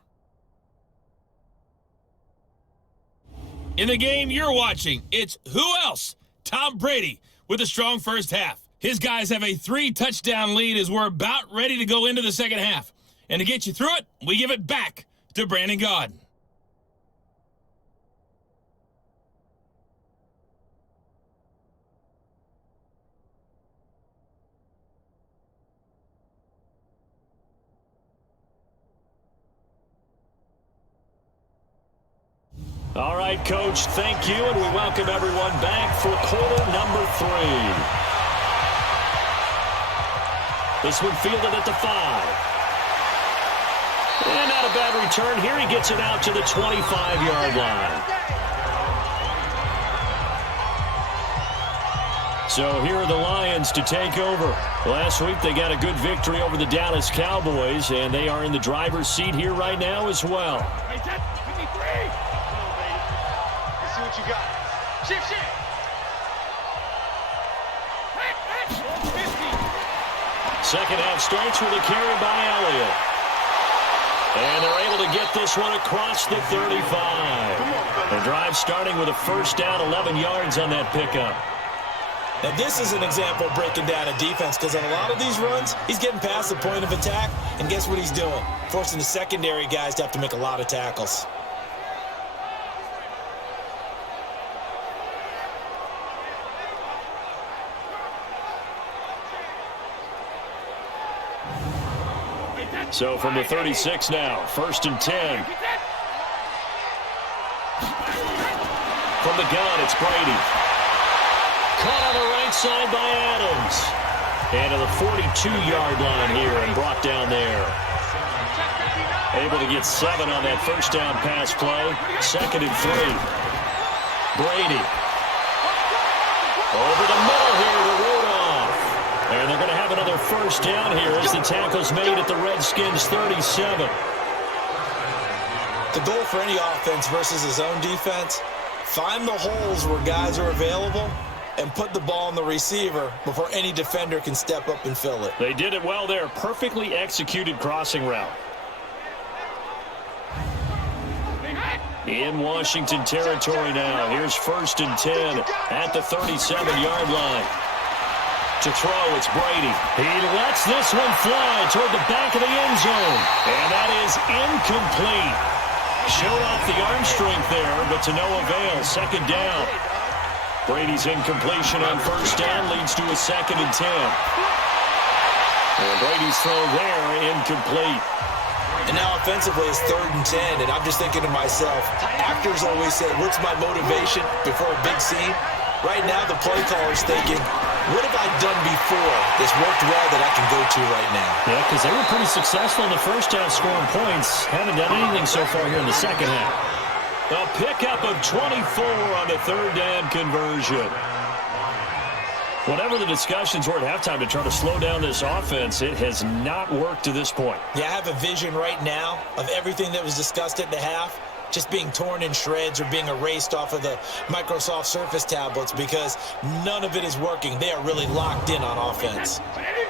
In the game you're watching, it's who else? Tom Brady with a strong first half. His guys have a 3-touchdown lead as we're about ready to go into the second half. And to get you through it, we give it back to Brandon Gaudin. All right, Coach, thank you, and we welcome everyone back for quarter number 3. This one fielded at the 5. And not a bad return here. He gets it out to the 25-yard line. So here are the Lions to take over. Last week they got a good victory over the Dallas Cowboys, and they are in the driver's seat here right now as well. What you got? Shift. Second half starts with a carry by Elliott. And they're able to get this one across the 35. The drive starting with a first down, 11 yards on that pickup. Now this is an example of breaking down a defense, because on a lot of these runs, he's getting past the point of attack, and guess what he's doing? Forcing the secondary guys to have to make a lot of tackles. So from the 36 now, 1st and 10. From the gun, it's Brady. Caught on the right side by Adams. And to the 42-yard line here and brought down there. Able to get 7 on that first down pass play. 2nd and 3. Brady. Over the middle here to Rudolph. And they're going to have another first down here as the tackle's made at the Redskins' 37. The goal for any offense versus his own defense, find the holes where guys are available and put the ball on the receiver before any defender can step up and fill it. They did it well there. Perfectly executed crossing route. In Washington territory now. Here's 1st and 10 at the 37-yard line. To throw, it's Brady. He lets this one fly toward the back of the end zone. And that is incomplete. Showed off the arm strength there, but to no avail. 2nd down. Brady's incompletion on 1st down leads to a 2nd and 10. And Brady's throw there, incomplete. And now offensively it's 3rd and 10, and I'm just thinking to myself, actors always say, what's my motivation before a big scene? Right now the play caller's thinking, what have I done before that's worked well that I can go to right now? Yeah, because they were pretty successful in the first half scoring points. Haven't done anything so far here in the second half. A pickup of 24 on the 3rd down conversion. Whatever the discussions were at halftime to try to slow down this offense, it has not worked to this point. Yeah, I have a vision right now of everything that was discussed at the half just being torn in shreds or being erased off of the Microsoft Surface tablets, because none of it is working. They are really locked in on offense.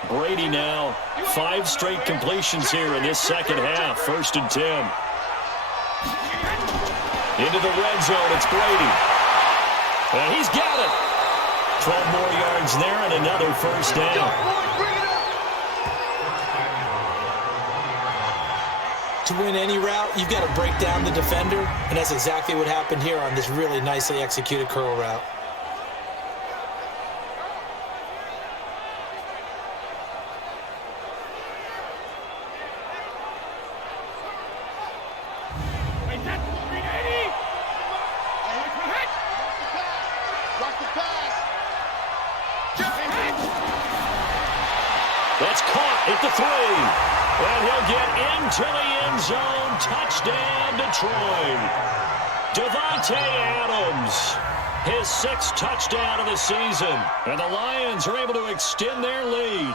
Brady now, 5 straight completions here in this second half. 1st and 10. Into the red zone, it's Brady. And he's got it. 12 more yards there and another first down. To win any route, you've got to break down the defender, and that's exactly what happened here on this really nicely executed curl route. That's caught at the 3. And he'll get into the end zone. Touchdown, Detroit. Davante Adams, his 6th touchdown of the season. And the Lions are able to extend their lead.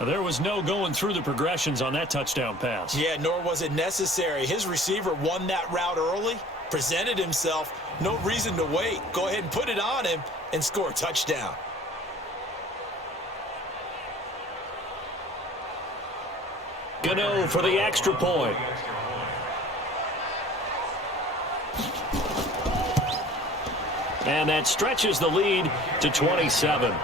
There was no going through the progressions on that touchdown pass. Yeah, nor was it necessary. His receiver won that route early, presented himself. No reason to wait. Go ahead and put it on him and score a touchdown. Gano for the extra point. And that stretches the lead to 27.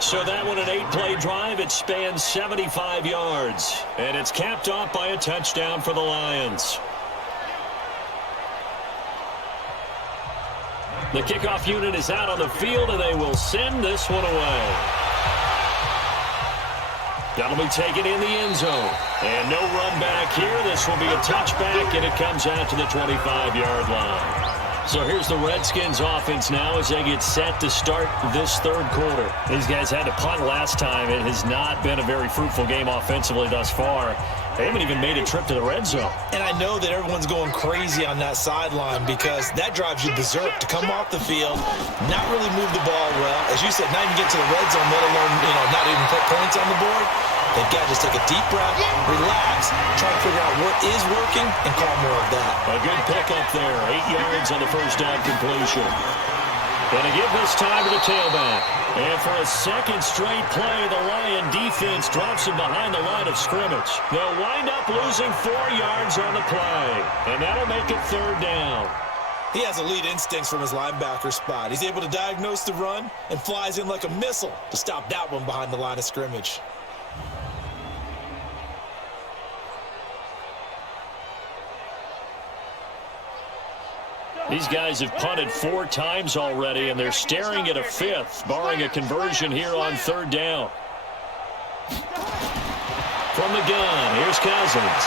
So that one, an 8-play drive. It spans 75 yards. And it's capped off by a touchdown for the Lions. The kickoff unit is out on the field, and they will send this one away. That'll be taken in the end zone. And no run back here. This will be a touchback, and it comes out to the 25-yard line. So here's the Redskins offense now as they get set to start this third quarter. These guys had to punt last time. It has not been a very fruitful game offensively thus far. They haven't even made a trip to the red zone. And I know that everyone's going crazy on that sideline because that drives you berserk to come off the field, not really move the ball well. As you said, not even get to the red zone, let alone, not even put points on the board. They've got to just take a deep breath, relax, try to figure out what is working, and call more of that. A good pickup there. 8 yards on the first down completion. Going to give this time to the tailback. And for a second straight play, the Lion defense drops him behind the line of scrimmage. They'll wind up losing 4 yards on the play. And that'll make it third down. He has elite instincts from his linebacker spot. He's able to diagnose the run and flies in like a missile to stop that one behind the line of scrimmage. These guys have punted 4 times already, and they're staring at a 5th, barring a conversion here on third down. From the gun, here's Cousins.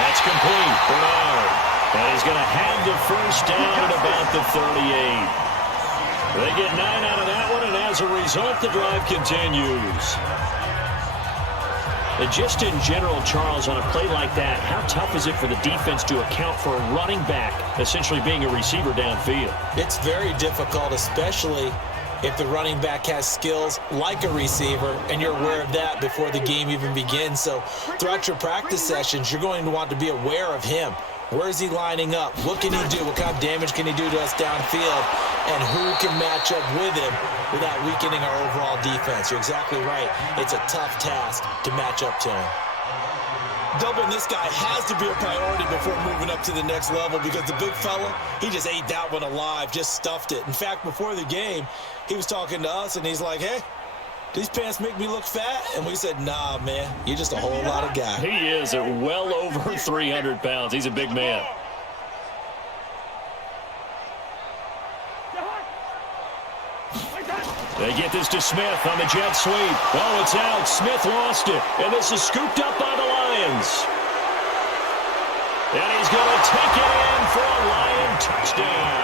That's complete. Bernard. And he's going to have the first down at about the 38. They get 9 out of that one, and as a result, the drive continues. And just in general, Charles, on a play like that, how tough is it for the defense to account for a running back essentially being a receiver downfield? It's very difficult, especially if the running back has skills like a receiver, and you're aware of that before the game even begins. So throughout your practice sessions, you're going to want to be aware of him. Where is he lining up? What can he do? What kind of damage can he do to us downfield? And who can match up with him without weakening our overall defense? You're exactly right. It's a tough task to match up to him. Doubling this guy has to be a priority before moving up to the next level because the big fella, he just ate that one alive, just stuffed it. In fact, before the game, he was talking to us, and he's like, hey, these pants make me look fat? And we said, nah, man, you're just a whole lot of guy. He is at well over 300 pounds. He's a big man. They get this to Smith on the jet sweep. Oh, it's out. Smith lost it. And this is scooped up by the Lions. And he's going to take it in for a Lion touchdown.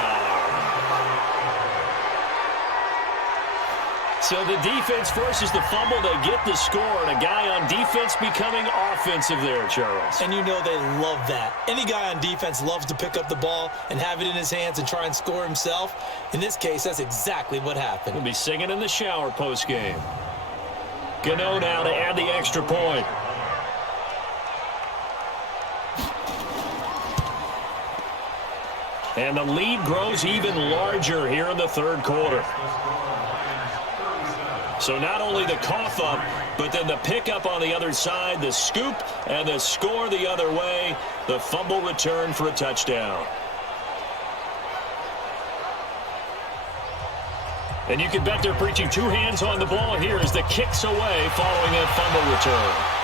So the defense forces the fumble. They get the score, and a guy on defense becoming offensive there, Charles. And you know they love that. Any guy on defense loves to pick up the ball and have it in his hands and try and score himself. In this case, that's exactly what happened. He'll be singing in the shower post-game. Gano now to add the extra point. And the lead grows even larger here in the third quarter. So not only the cough up, but then the pickup on the other side, the scoop, and the score the other way. The fumble return for a touchdown. And you can bet they're preaching 2 hands on the ball here as the kick's away following that fumble return.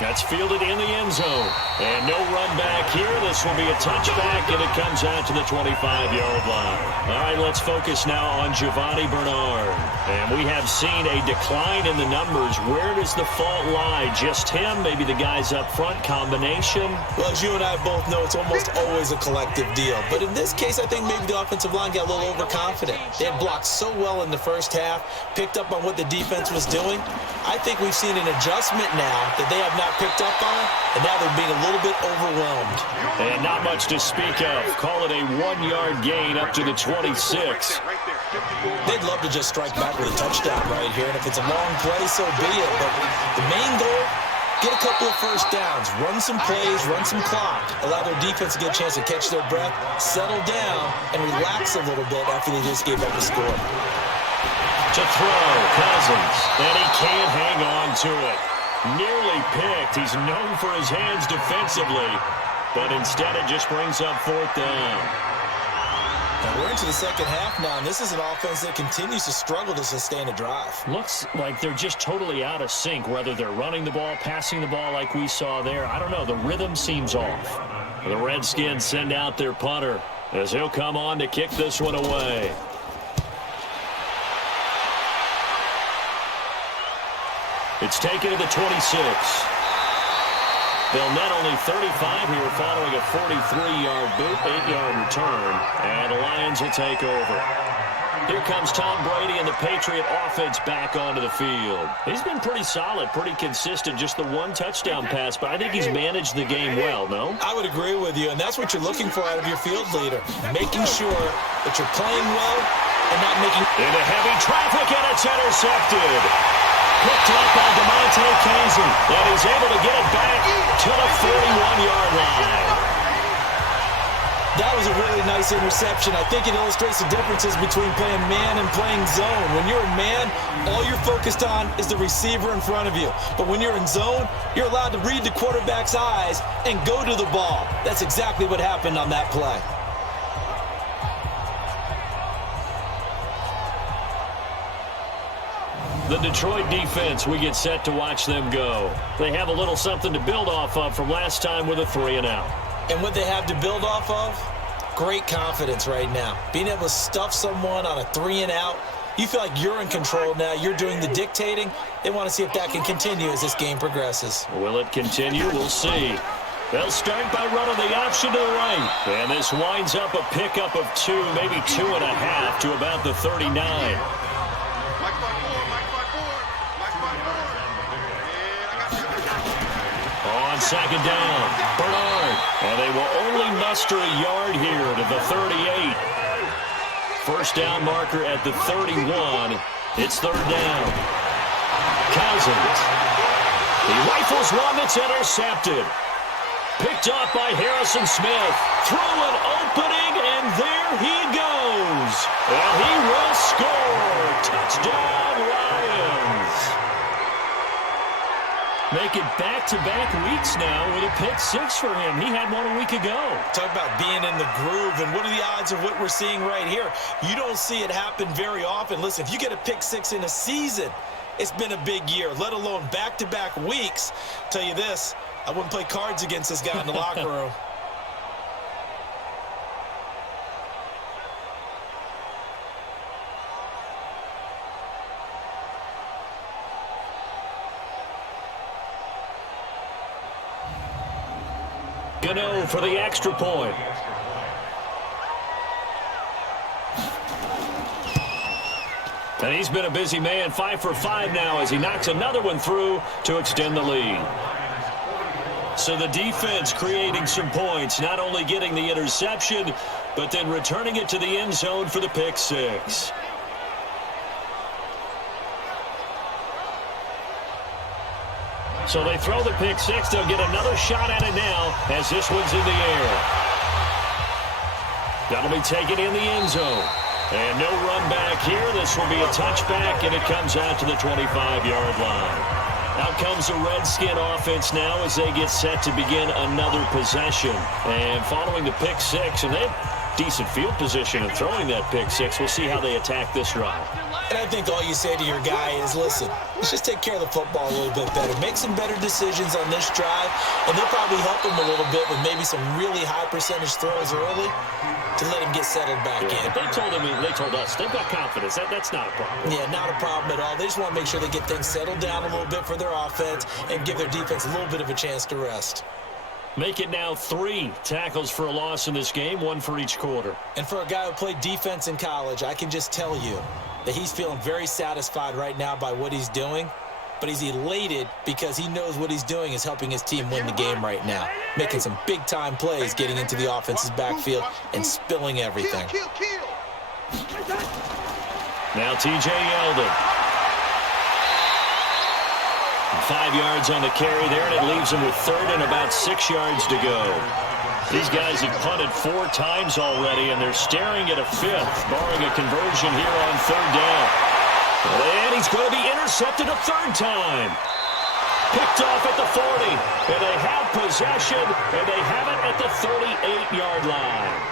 That's fielded in the end zone. And no run back here. This will be a touchback, and it comes out to the 25-yard line. All right, let's focus now on Giovanni Bernard. And we have seen a decline in the numbers. Where does the fault lie? Just him? Maybe the guys up front? Combination? Well, as you and I both know, it's almost always a collective deal. But in this case, I think maybe the offensive line got a little overconfident. They had blocked so well in the first half, picked up on what the defense was doing. I think we've seen an adjustment now that they have not picked up on, and now they're being a little bit overwhelmed. And not much to speak of. Call it a 1-yard gain up to the 26. They'd love to just strike back with a touchdown right here, and if it's a long play, so be it. But the main goal, get a couple of first downs, run some plays, run some clock, allow their defense to get a chance to catch their breath, settle down, and relax a little bit after they just gave up the score. To throw, Cousins, and he can't hang on to it. Nearly picked. He's known for his hands defensively, but instead it just brings up fourth down. And we're into the second half now, and this is an offense that continues to struggle to sustain a drive. Looks like they're just totally out of sync, whether they're running the ball, passing the ball like we saw there. I don't know. The rhythm seems off. The Redskins send out their punter as he'll come on to kick this one away. It's taken to the 26. They'll net only 35 here following a 43-yard boot, 8-yard return, and the Lions will take over. Here comes Tom Brady and the Patriot offense back onto the field. He's been pretty solid, pretty consistent, just the one touchdown pass, but I think he's managed the game well, no? I would agree with you, and that's what you're looking for out of your field leader, making sure that you're playing well and not making... Into heavy traffic, and it's intercepted. Picked up by DeMonte Casey, and he's able to get it back to the 41-yard line. That was a really nice interception. I think it illustrates the differences between playing man and playing zone. When you're in man, all you're focused on is the receiver in front of you. But when you're in zone, you're allowed to read the quarterback's eyes and go to the ball. That's exactly what happened on that play. The Detroit defense, we get set to watch them go. They have a little something to build off of from last time with a 3-and-out. And what they have to build off of? Great confidence right now. Being able to stuff someone on a 3-and-out, you feel like you're in control now. You're doing the dictating. They want to see if that can continue as this game progresses. Will it continue? We'll see. They'll start by running the option to the right. And this winds up a pickup of 2, maybe 2.5 to about the 39. On second down, Bernard. And they will only muster a yard here to the 38. First down marker at the 31. It's third down. Cousins. He rifles one that's intercepted. Picked off by Harrison Smith. Through an opening, and there he goes. And he will score. Touchdown, Lions. Make it back-to-back weeks now with a pick 6 for him. He had one a week ago. Talk about being in the groove, and what are the odds of what we're seeing right here? You don't see it happen very often. Listen, if you get a pick 6 in a season, it's been a big year, let alone back-to-back weeks. Tell you this, I wouldn't play cards against this guy in the locker room. Gano for the extra point. And he's been a busy man, 5 for 5 now as he knocks another one through to extend the lead. So the defense creating some points, not only getting the interception, but then returning it to the end zone for the pick 6. So they throw the pick 6. They'll get another shot at it now as this one's in the air. That'll be taken in the end zone. And no run back here. This will be a touchback, and it comes out to the 25-yard line. Out comes the Redskin offense now as they get set to begin another possession. And following the pick 6, and they have decent field position in throwing that pick 6. We'll see how they attack this drive. And I think all you say to your guy is, listen, let's just take care of the football a little bit better. Make some better decisions on this drive, and they'll probably help him a little bit with maybe some really high percentage throws early to let him get settled back in. They told us they've got confidence. That's not a problem. Yeah, not a problem at all. They just want to make sure they get things settled down a little bit for their offense and give their defense a little bit of a chance to rest. Make it now 3 tackles for a loss in this game, 1 for each quarter. And for a guy who played defense in college, I can just tell you that he's feeling very satisfied right now by what he's doing, but he's elated because he knows what he's doing is helping his team win the game right now, making some big-time plays, getting into the offense's backfield and spilling everything. Now T.J. Yeldon. 5 yards on the carry there, and it leaves him with third and about 6 yards to go. These guys have punted 4 times already, and they're staring at a 5th, barring a conversion here on third down. And he's going to be intercepted a third time. Picked off at the 40. And they have possession, and they have it at the 38-yard line.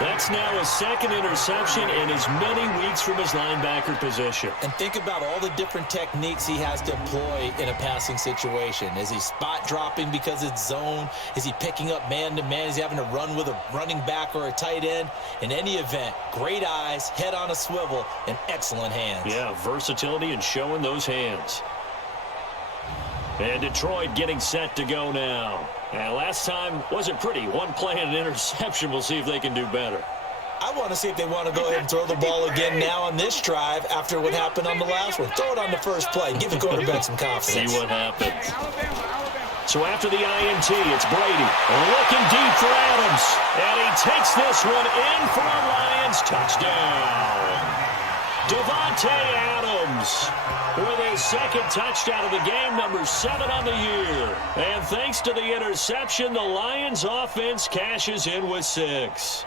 That's now his second interception in as many weeks from his linebacker position. And think about all the different techniques he has to employ in a passing situation. Is he spot dropping because it's zone? Is he picking up man-to-man? Is he having to run with a running back or a tight end? In any event, great eyes, head on a swivel, and excellent hands. Yeah, versatility and showing those hands. And Detroit getting set to go now. And last time wasn't pretty. One play and an interception. We'll see if they can do better. I want to see if they want to go ahead and throw the ball again now on this drive after what happened on the last one. Throw it on the first play. Give the quarterback some confidence. See what happens. So after the INT, it's Brady. Looking deep for Adams. And he takes this one in for a Lions touchdown. Davante Adams with his second touchdown of the game, number 7 on the year. And thanks to the interception, the Lions offense cashes in with 6.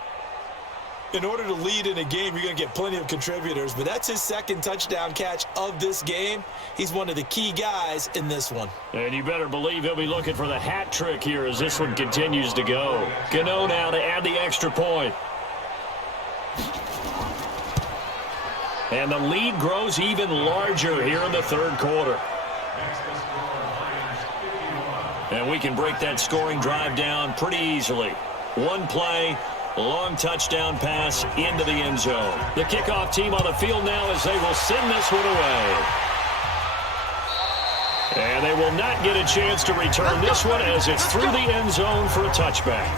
In order to lead in a game, you're going to get plenty of contributors, but that's his second touchdown catch of this game. He's one of the key guys in this one. And you better believe he'll be looking for the hat trick here as this one continues to go. Gano now to add the extra point. And the lead grows even larger here in the third quarter. And we can break that scoring drive down pretty easily. One play, long touchdown pass into the end zone. The kickoff team on the field now as they will send this one away. And they will not get a chance to return this one as it's through the end zone for a touchback.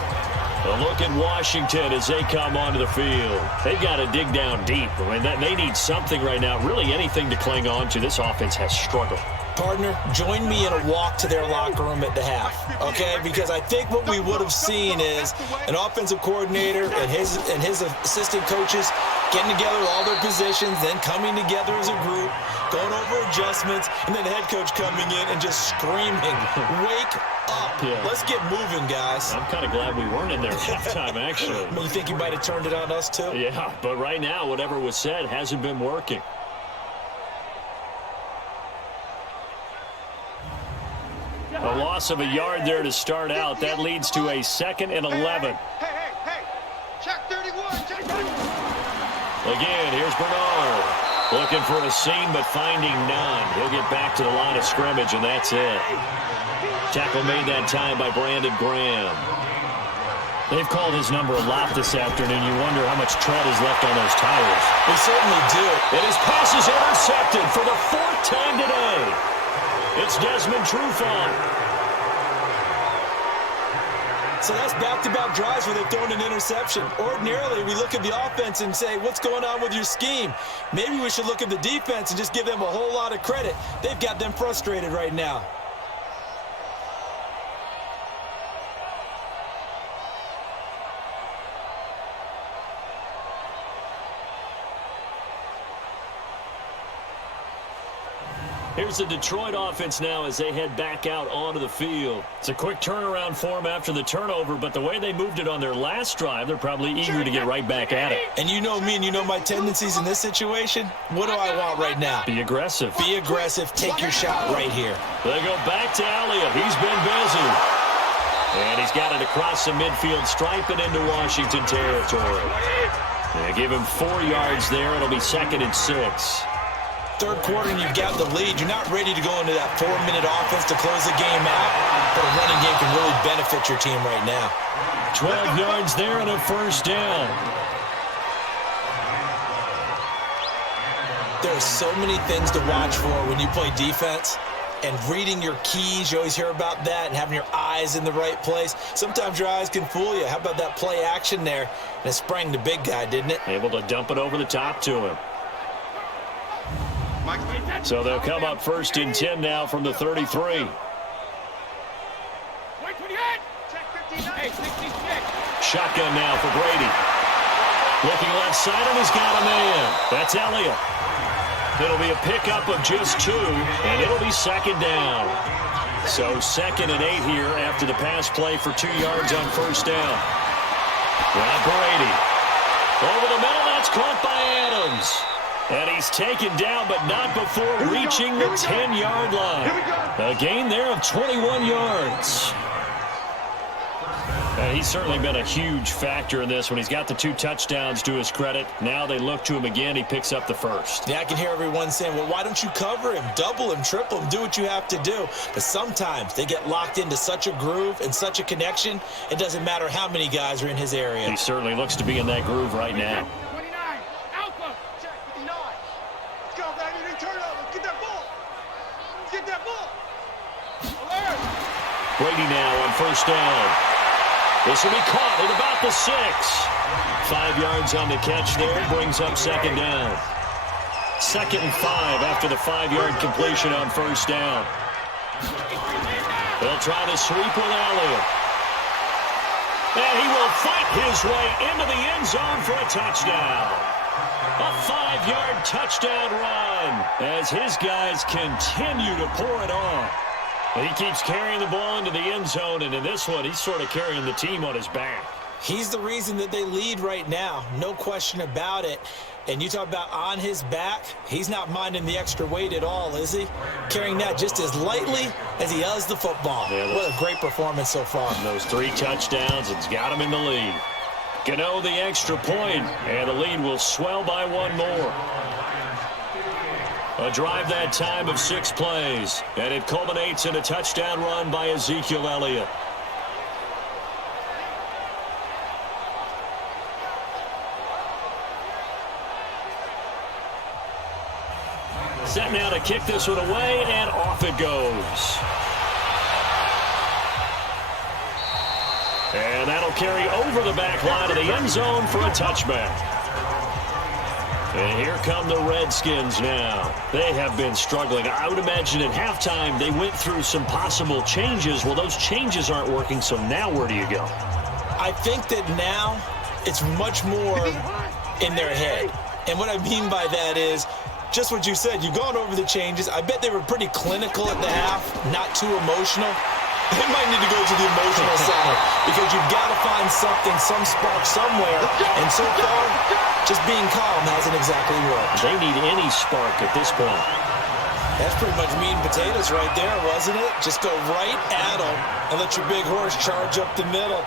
A look at Washington as they come onto the field. They've got to dig down deep. I mean, they need something right now, really anything to cling on to. This offense has struggled. Partner, join me in a walk to their locker room at the half, okay? Because I think what we would have seen is an offensive coordinator and his assistant coaches getting together all their positions, then coming together as a group, going over adjustments, and then the head coach coming in and just screaming, wake up. Yeah. Let's get moving, guys. I'm kind of glad we weren't in there at halftime, actually. You think he might have turned it on us, too? Yeah, but right now, whatever was said hasn't been working. A loss of a yard there to start out. That leads to a 2nd and 11. Hey. Check 31. Check 31. Again, here's Bernard. Looking for a seam, but finding none. He'll get back to the line of scrimmage, and that's it. Tackle made that time by Brandon Graham. They've called his number a lot this afternoon. You wonder how much tread is left on those tires. They certainly do. And his pass is intercepted for the 4th time today. It's Desmond Trufant. So that's back-to-back drives where they've thrown an interception. Ordinarily, we look at the offense and say, what's going on with your scheme? Maybe we should look at the defense and just give them a whole lot of credit. They've got them frustrated right now. Here's the Detroit offense now as they head back out onto the field. It's a quick turnaround for them after the turnover, but the way they moved it on their last drive, they're probably eager to get right back at it. And you know me and you know my tendencies in this situation. What do I want right now? Be aggressive. Be aggressive. Take your shot right here. They go back to Elliott. He's been busy. And he's got it across the midfield stripe and into Washington territory. They give him 4 yards there. It'll be 2nd and 6. Third quarter and you've got the lead. You're not ready to go into that 4-minute offense to close the game out, but a running game can really benefit your team right now. 12 yards there and a first down. There are so many things to watch for when you play defense. And reading your keys, you always hear about that, and having your eyes in the right place. Sometimes your eyes can fool you. How about that play action there? And it sprang the big guy, didn't it? Able to dump it over the top to him. So they'll come up 1st and 10 now from the 33. Shotgun now for Brady. Looking left side, and he's got a man. That's Elliott. It'll be a pickup of just 2, and it'll be 2nd down. So 2nd and 8 here after the pass play for 2 yards on first down. Now Brady. Over the middle, that's caught by Adams. And he's taken down, but not before reaching the 10-yard line. A gain there of 21 yards. He's certainly been a huge factor in this when he's got the 2 touchdowns to his credit. Now they look to him again. He picks up the first. Yeah, I can hear everyone saying, well, why don't you cover him, double him, triple him, do what you have to do. But sometimes they get locked into such a groove and such a connection, it doesn't matter how many guys are in his area. He certainly looks to be in that groove right now. 29, Alpha, check, 59. Let's go, baby, turnover, get that ball. Get that ball. Alert. Brady now on first down. This will be caught at about the 6. 5 yards on the catch there, brings up second down. 2nd and 5 after the 5-yard completion on first down. They'll try to sweep with Elliott. And he will fight his way into the end zone for a touchdown. A 5-yard touchdown run as his guys continue to pour it on. He keeps carrying the ball into the end zone, and in this one, he's sort of carrying the team on his back. He's the reason that they lead right now, no question about it. And you talk about on his back, he's not minding the extra weight at all, is he? Carrying that just as lightly as he does the football. Yeah, what a great performance so far. Those 3 touchdowns, it's got him in the lead. Gano the extra point, and the lead will swell by 1 more. A drive that time of 6 plays, and it culminates in a touchdown run by Ezekiel Elliott. Set now to kick this one away, and off it goes. And that'll carry over the back line of the end zone for a touchback. And here come the Redskins now. They have been struggling. I would imagine at halftime they went through some possible changes. Well, those changes aren't working, so now where do you go? I think that now it's much more in their head. And what I mean by that is just what you said. You've gone over the changes. I bet they were pretty clinical at the half, not too emotional. They might need to go to the emotional side because you've got to find something, some spark somewhere. And so far, just being calm hasn't exactly worked. They need any spark at this point. That's pretty much meat and potatoes right there, wasn't it? Just go right at them and let your big horse charge up the middle.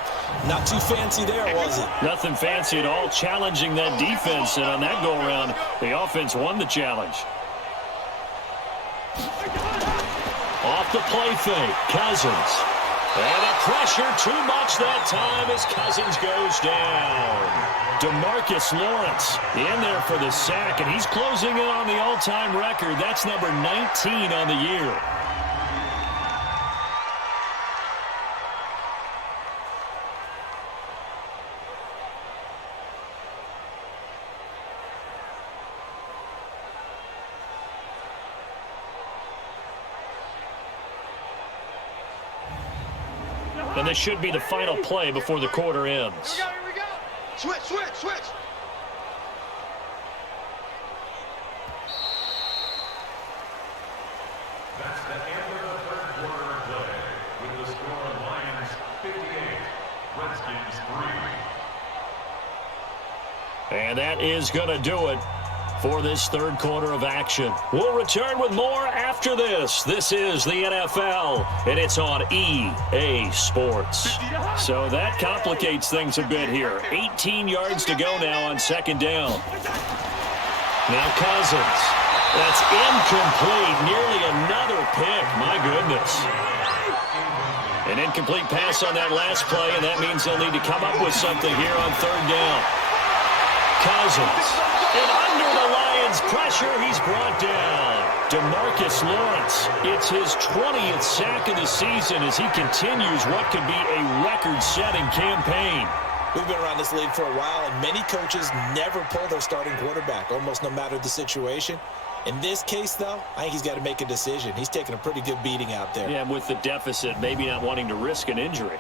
Not too fancy there, was it? Nothing fancy at all, challenging that defense. And on that go-around, the offense won the challenge. Off the play fake, Cousins. And the pressure too much that time as Cousins goes down. DeMarcus Lawrence in there for the sack, and he's closing in on the all-time record. That's number 19 on the year. And this should be the final play before the quarter ends. Here we go. Switch. That's the end of the third quarter of play. With the score, Lions 58, Redskins 3. And that is going to do it for this third quarter of action. We'll return with more after this. This is the NFL, and it's on EA Sports. So that complicates things a bit here. 18 yards to go now on second down. Now Cousins. That's incomplete. Nearly another pick. My goodness. An incomplete pass on that last play, and that means they'll need to come up with something here on third down. Cousins. And under the Lions' pressure, he's brought down. DeMarcus Lawrence. It's his 20th sack of the season as he continues what could be a record-setting campaign. We've been around this league for a while, and many coaches never pull their starting quarterback, almost no matter the situation. In this case, though, I think he's got to make a decision. He's taking a pretty good beating out there. Yeah, with the deficit, maybe not wanting to risk an injury.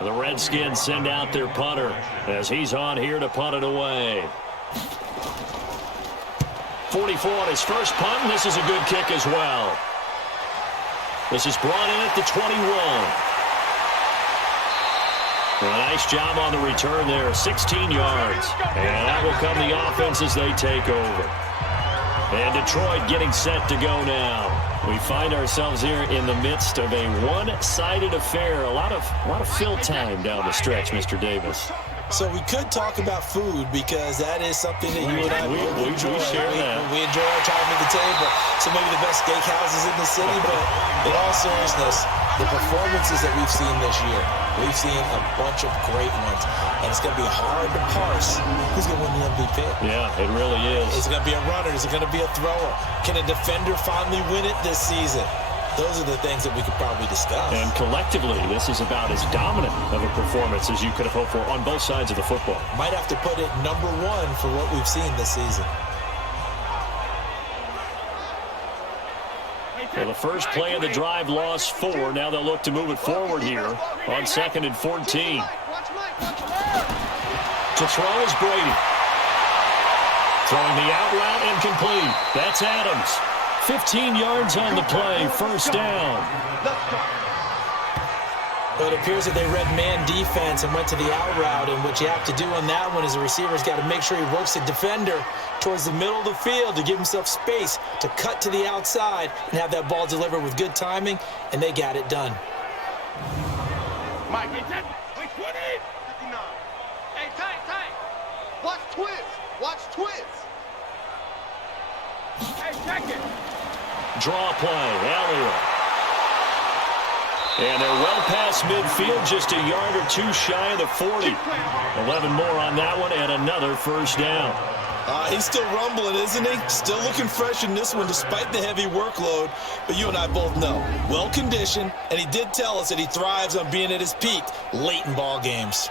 The Redskins send out their punter as he's on here to punt it away. 44 on his first punt, and this is a good kick as well. This is brought in at the 21. Well, nice job on the return there, 16 yards. And that will come the offense as they take over. And Detroit getting set to go now. We find ourselves here in the midst of a one-sided affair. A lot of fill time down the stretch, Mr. Davis. So we could talk about food because that is something that you and I we enjoy. share that. We enjoy our time at the table. So maybe the best steakhouses in the city, but in all seriousness, the performances that we've seen this year, we've seen a bunch of great ones. And it's going to be hard to parse who's going to win the MVP. Yeah, it really is. Is it going to be a runner? Is it going to be a thrower? Can a defender finally win it this season? Those are the things that we could probably discuss. And collectively, this is about as dominant of a performance as you could have hoped for on both sides of the football. Might have to put it number one for what we've seen this season. Well, the first play of the drive lost 4. Now they'll look to move it forward here on 2nd and 14. To throw is Brady. Throwing the out route incomplete. That's Adams. 15 yards on the play, first down. Well, it appears that they read man defense and went to the out route, and what you have to do on that one is the receiver's got to make sure he works the defender towards the middle of the field to give himself space to cut to the outside and have that ball delivered with good timing, and they got it done. Mike, wait, 59. Hey, tight. Watch twist. Hey, check it. Draw play, Elliott. And they're well past midfield, just a yard or two shy of the 40. 11 more on that one, and another first down. He's still rumbling, isn't he? Still looking fresh in this one despite the heavy workload. But you and I both know, well-conditioned, and he did tell us that he thrives on being at his peak late in ball games.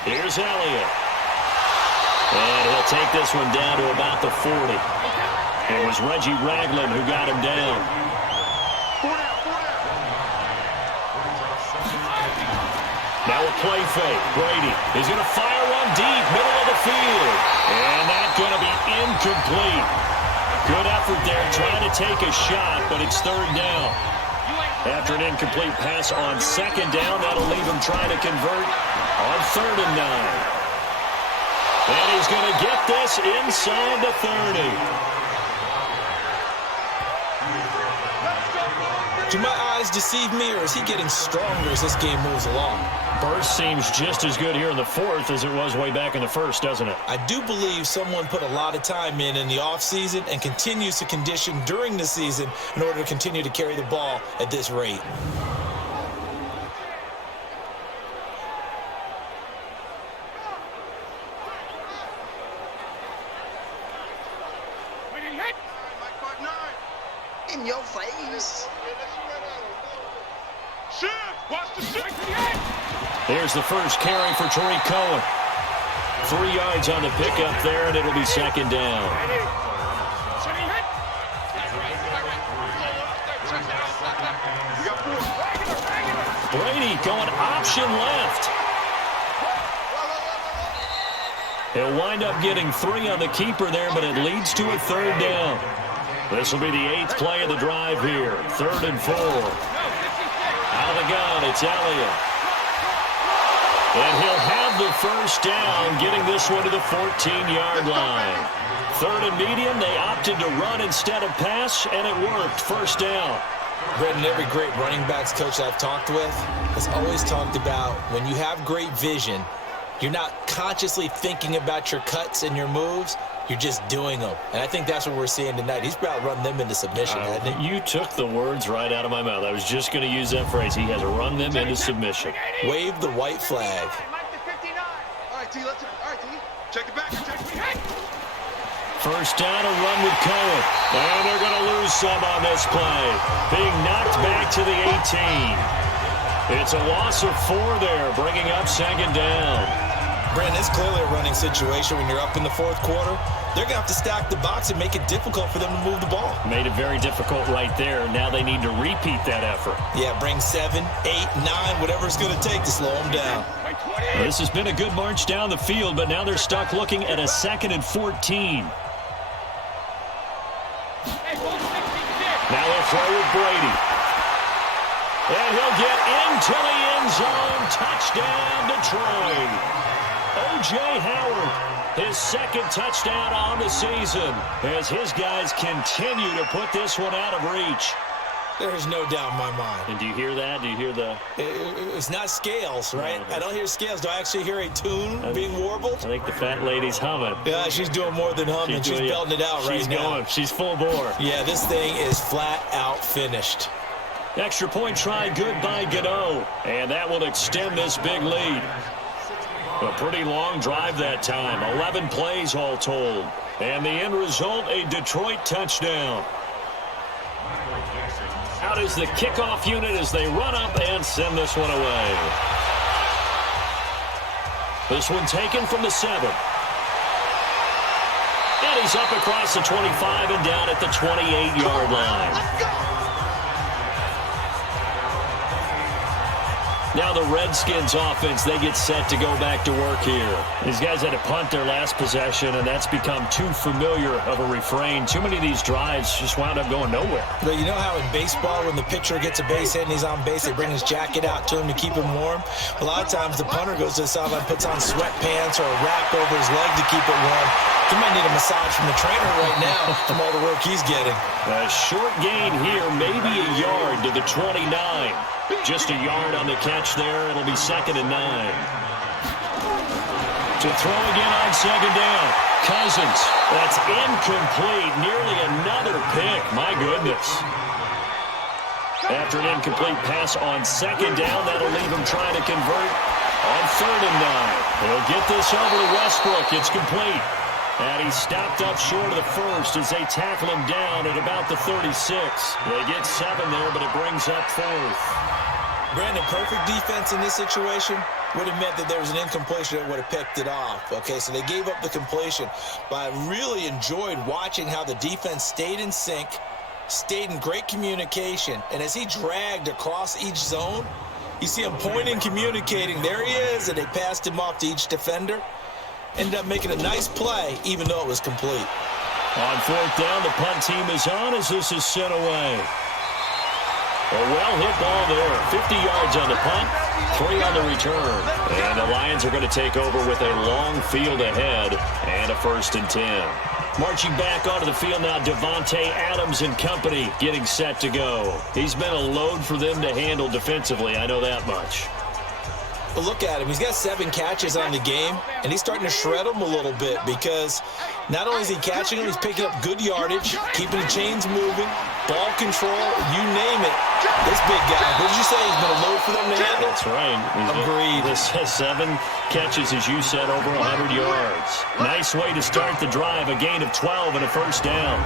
Here's Elliott. And he'll take this one down to about the 40. It was Reggie Ragland who got him down. Now a play fake. Brady is going to fire one deep, middle of the field. And that's going to be incomplete. Good effort there, trying to take a shot, but it's third down. After an incomplete pass on 2nd down, that'll leave him trying to convert on 3rd and 9. And he's going to get this inside the 30. Do my eyes deceive me, or is he getting stronger as this game moves along? Burst seems just as good here in the 4th as it was way back in the 1st, doesn't it? I do believe someone put a lot of time in the offseason and continues to condition during the season in order to continue to carry the ball at this rate. In your face. Watch the shift. Here's the first carry for Tariq Cohen. 3 yards on the pickup there, and it'll be 2nd down. Brady going option left. He'll wind up getting 3 on the keeper there, but it leads to a 3rd down. This will be the 8th play of the drive here. 3rd and 4. Out of the gun, it's Elliott. And he'll have the first down, getting this one to the 14-yard line. 3rd and medium, they opted to run instead of pass, and it worked. First down. Brendan, every great running backs coach I've talked with has always talked about when you have great vision, you're not consciously thinking about your cuts and your moves. You're just doing them. And I think that's what we're seeing tonight. He's about run them into submission, hasn't he? You took the words right out of my mouth. I was just going to use that phrase. He has run them into submission. Wave the white flag. All right, T, check it back. First down, a run with Cohen. And they're going to lose some on this play. Being knocked back to the 18. It's a loss of 4 there, bringing up 2nd down. Brandon, it's clearly a running situation when you're up in the 4th quarter. They're going to have to stack the box and make it difficult for them to move the ball. Made it very difficult right there. Now they need to repeat that effort. Yeah, bring 7, 8, 9, whatever it's going to take to slow them down. This has been a good march down the field, but now they're stuck looking at a 2nd and 14. Now they'll throw with Brady. And he'll get into the end zone. Touchdown, Detroit. O.J. Howard, his second touchdown on the season, as his guys continue to put this one out of reach. There's no doubt in my mind. And do you hear that? Do you hear the... It's not scales, right? No, I don't hear scales. Do I actually hear a tune being warbled? I think the fat lady's humming. Yeah, she's doing more than humming. She's belting it out right now. She's going. She's full bore. Yeah, this thing is flat out finished. Extra point try good by Gano. And that will extend this big lead. A pretty long drive that time. 11 plays all told. And the end result, a Detroit touchdown. Out is the kickoff unit as they run up and send this one away. This one taken from the 7. And he's up across the 25 and down at the 28-yard line. Now the Redskins offense, they get set to go back to work here. These guys had to punt their last possession, and that's become too familiar of a refrain. Too many of these drives just wound up going nowhere. But you know how in baseball, when the pitcher gets a base hit and he's on base, they bring his jacket out to him to keep him warm? A lot of times the punter goes to the sideline, puts on sweatpants or a wrap over his leg to keep it warm. He might need a massage from the trainer right now from all the work he's getting. A short gain here, maybe a yard to the 29. Just a yard on the catch there. It'll be 2nd and 9. To throw again on 2nd down. Cousins. That's incomplete. Nearly another pick. My goodness. After an incomplete pass on 2nd down, that'll leave him trying to convert on 3rd and 9. He'll get this over to Westbrook. It's complete. And he stopped up short of the first as they tackle him down at about the 36. They get 7 there, but it brings up 4th. Brandon, perfect defense in this situation would have meant that there was an incompletion that would have picked it off. Okay, so they gave up the completion. But I really enjoyed watching how the defense stayed in sync, stayed in great communication. And as he dragged across each zone, you see him pointing, communicating. There he is, and they passed him off to each defender. Ended up making a nice play, even though it was complete. On 4th down, the punt team is on as this is sent away. A well-hit ball there. 50 yards on the punt, 3 on the return. And the Lions are going to take over with a long field ahead and a 1st and 10. Marching back onto the field now, Devontae Adams and company getting set to go. He's been a load for them to handle defensively, I know that much. But look at him. He's got 7 catches on the game, and he's starting to shred them a little bit because not only is he catching them, he's picking up good yardage, keeping the chains moving, ball control, you name it. This big guy, what did you say? He's been a load for them to handle? That's right. Agreed. This has 7 catches, as you said, over 100 yards. Nice way to start the drive, a gain of 12 and a 1st down.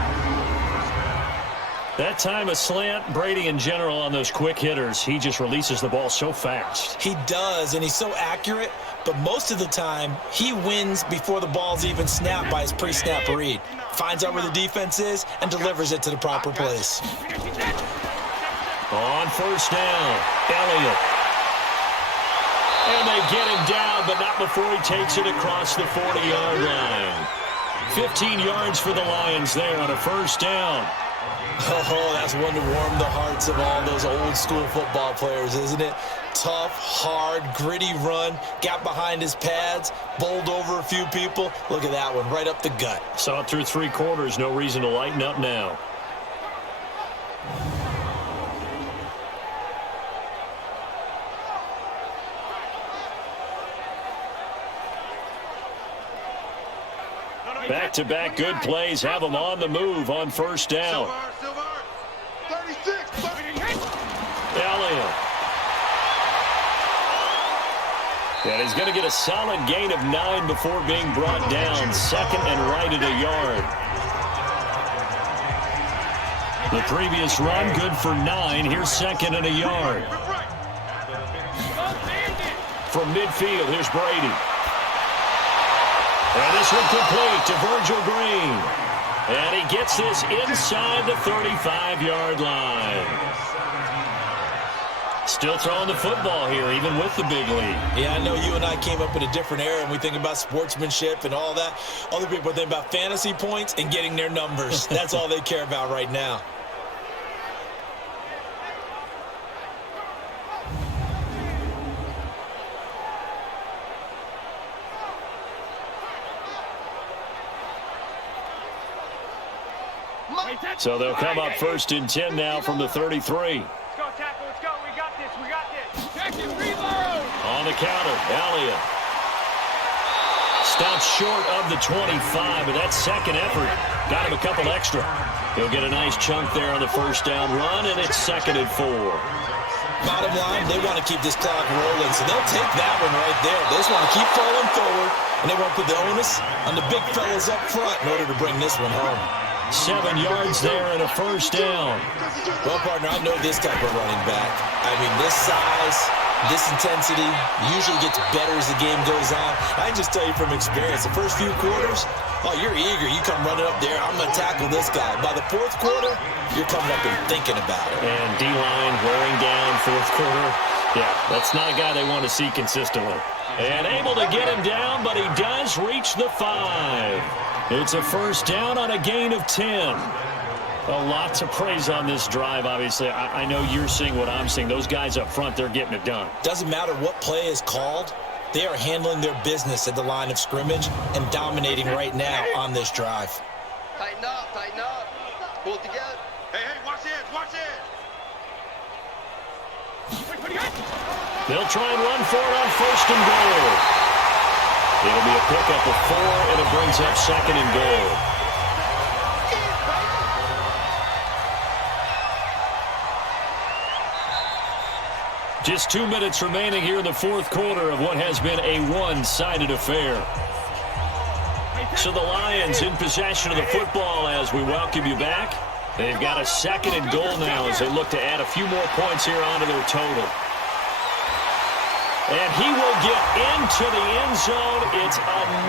That time a slant, Brady in general on those quick hitters, he just releases the ball so fast. He does, and he's so accurate, but most of the time he wins before the ball's even snapped by his pre-snap read. Finds out where the defense is and delivers it to the proper place. On 1st down, Elliott. And they get him down, but not before he takes it across the 40-yard line. 15 yards for the Lions there on a 1st down. Oh, that's one to warm the hearts of all those old school football players, isn't it? Tough, hard, gritty run, got behind his pads, bowled over a few people. Look at that one, right up the gut. Saw it through 3 quarters, no reason to lighten up now. Back-to-back good plays have them on the move on 1st down. 36. Elliott. And he's going to get a solid gain of 9 before being brought down. 2nd and right at a yard. The previous run good for 9. Here's 2nd and a yard. From midfield, here's Brady. And this one complete to Virgil Green. And he gets this inside the 35-yard line. Still throwing the football here, even with the big lead. Yeah, I know you and I came up in a different era, and we think about sportsmanship and all that. Other people think about fantasy points and getting their numbers. That's all they care about right now. So they'll come up 1st and 10 now from the 33. Let's go, tackle. Let's go. We got this. We got this. Check it, reload. On the counter, Elliott stops short of the 25, but that second effort got him a couple extra. He'll get a nice chunk there on the 1st down run, and it's 2nd and 4. Bottom line, they want to keep this clock rolling, so they'll take that one right there. They just want to keep falling forward, and they want to put the onus on the big fellas up front in order to bring this one home. 7 yards there and a 1st down. Well, partner, I know this type of running back. I mean, this size, this intensity usually gets better as the game goes on. I can just tell you from experience, the first few quarters, oh, you're eager. You come running up there, I'm going to tackle this guy. By the 4th quarter, you're coming up and thinking about it. And D-line wearing down 4th quarter. Yeah, that's not a guy they want to see consistently. And able to get him down, but he does reach the 5. It's a 1st down on a gain of 10. A lot to praise on this drive, obviously. I know you're seeing what I'm seeing. Those guys up front, they're getting it done. Doesn't matter what play is called. They are handling their business at the line of scrimmage and dominating right now on this drive. Tighten up, tighten up. Pull it together. Hey, watch this, watch this. They'll try and run for it on 1st and goal. It'll be a pickup of 4, and it brings up 2nd and goal. Just 2 minutes remaining here in the 4th quarter of what has been a one-sided affair. So the Lions in possession of the football as we welcome you back. They've got a 2nd and goal now as they look to add a few more points here onto their total. And he will get into the end zone. It's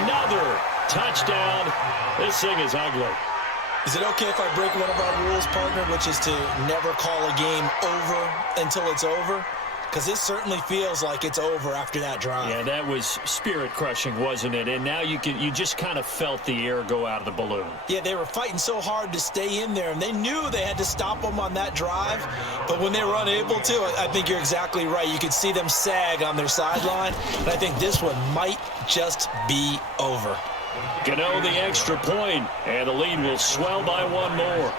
another touchdown. This thing is ugly. Is it okay if I break one of our rules, partner, which is to never call a game over until it's over? Because this certainly feels like it's over after that drive. Yeah, that was spirit-crushing, wasn't it? And now you just kind of felt the air go out of the balloon. Yeah, they were fighting so hard to stay in there, and they knew they had to stop them on that drive. But when they were unable to, I think you're exactly right. You could see them sag on their sideline, and I think this one might just be over. Gano the extra point, and the lead will swell by 1 more.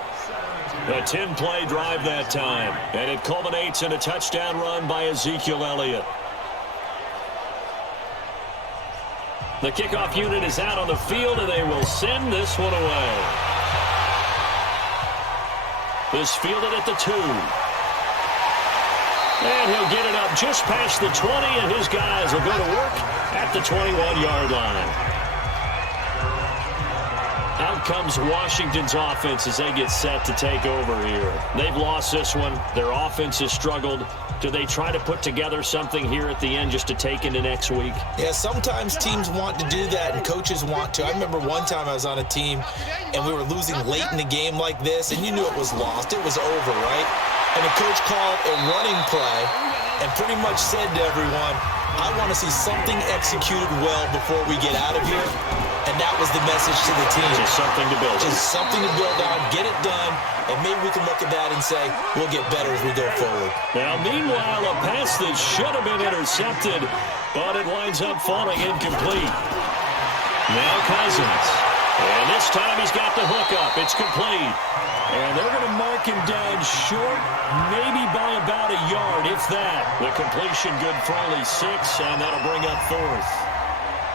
A 10-play drive that time, and it culminates in a touchdown run by Ezekiel Elliott. The kickoff unit is out on the field, and they will send this one away. This fielded at the 2. And he'll get it up just past the 20, and his guys will go to work at the 21-yard line. Out comes Washington's offense as they get set to take over here. They've lost this one. Their offense has struggled. Do they try to put together something here at the end just to take into next week? Yeah, sometimes teams want to do that and coaches want to. I remember one time I was on a team and we were losing late in the game like this, and you knew it was lost. It was over, right? And the coach called a running play and pretty much said to everyone, I want to see something executed well before we get out of here. And that was the message to the team. Just something to build on. Just something to build on, get it done, and maybe we can look at that and say, we'll get better as we go forward. Now, meanwhile, a pass that should have been intercepted, but it winds up falling incomplete. Now Cousins. And this time he's got the hook up. It's complete. And they're going to mark him down short, maybe by about a yard, if that. The completion good for only 6, and that'll bring up 4th.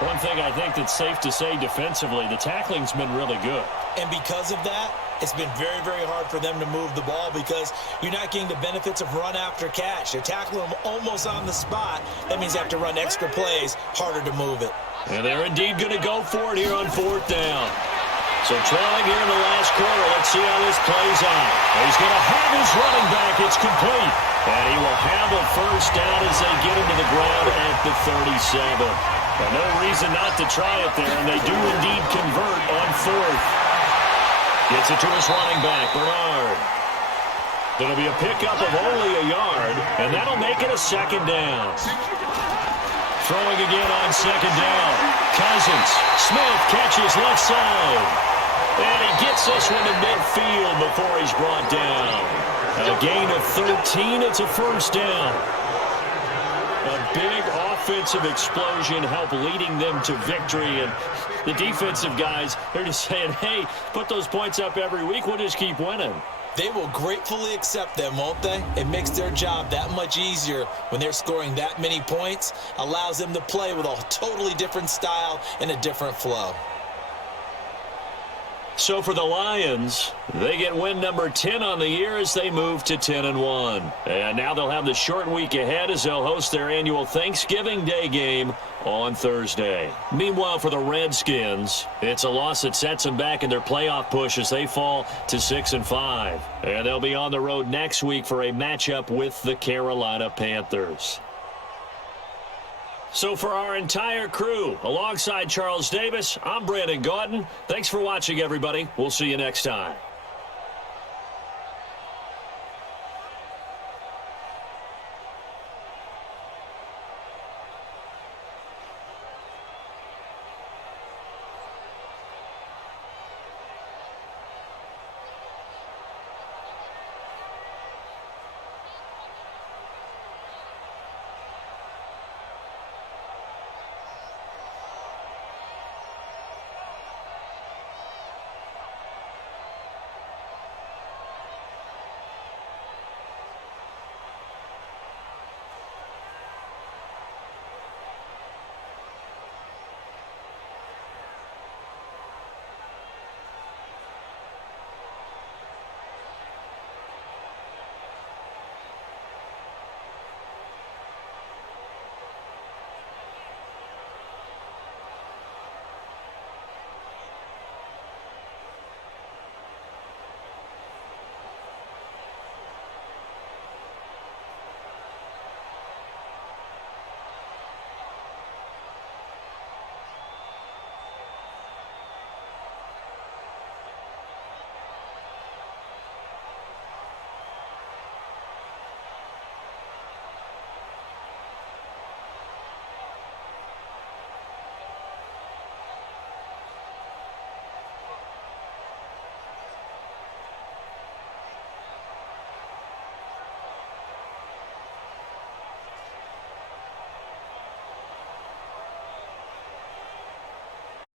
One thing I think that's safe to say defensively, the tackling's been really good. And because of that, it's been very, very hard for them to move the ball because you're not getting the benefits of run after catch. They're tackling them almost on the spot. That means they have to run extra plays, harder to move it. And they're indeed going to go for it here on 4th down. So trailing here in the last quarter, let's see how this plays out. He's going to have his running back. It's complete. And he will have a 1st down as they get him to the ground at the 37. And no reason not to try it there, and they do indeed convert on 4th. Gets it to his running back, Bernard. It'll be a pickup of only a yard, and that'll make it a second down. Throwing again on second down. Cousins. Smith catches left side. And he gets this one to midfield before he's brought down. A gain of 13. It's a first down. A big offensive explosion helped leading them to victory. And the defensive guys, they're just saying, hey, put those points up every week. We'll just keep winning. They will gratefully accept them, won't they? It makes their job that much easier when they're scoring that many points. Allows them to play with a totally different style and a different flow. So for the Lions, they get win number 10 on the year as they move to 10-1. And now they'll have the short week ahead as they'll host their annual Thanksgiving Day game on Thursday. Meanwhile, for the Redskins, it's a loss that sets them back in their playoff push as they fall to 6-5. And they'll be on the road next week for a matchup with the Carolina Panthers. So for our entire crew, alongside Charles Davis, I'm Brandon Gaudin. Thanks for watching, everybody. We'll see you next time.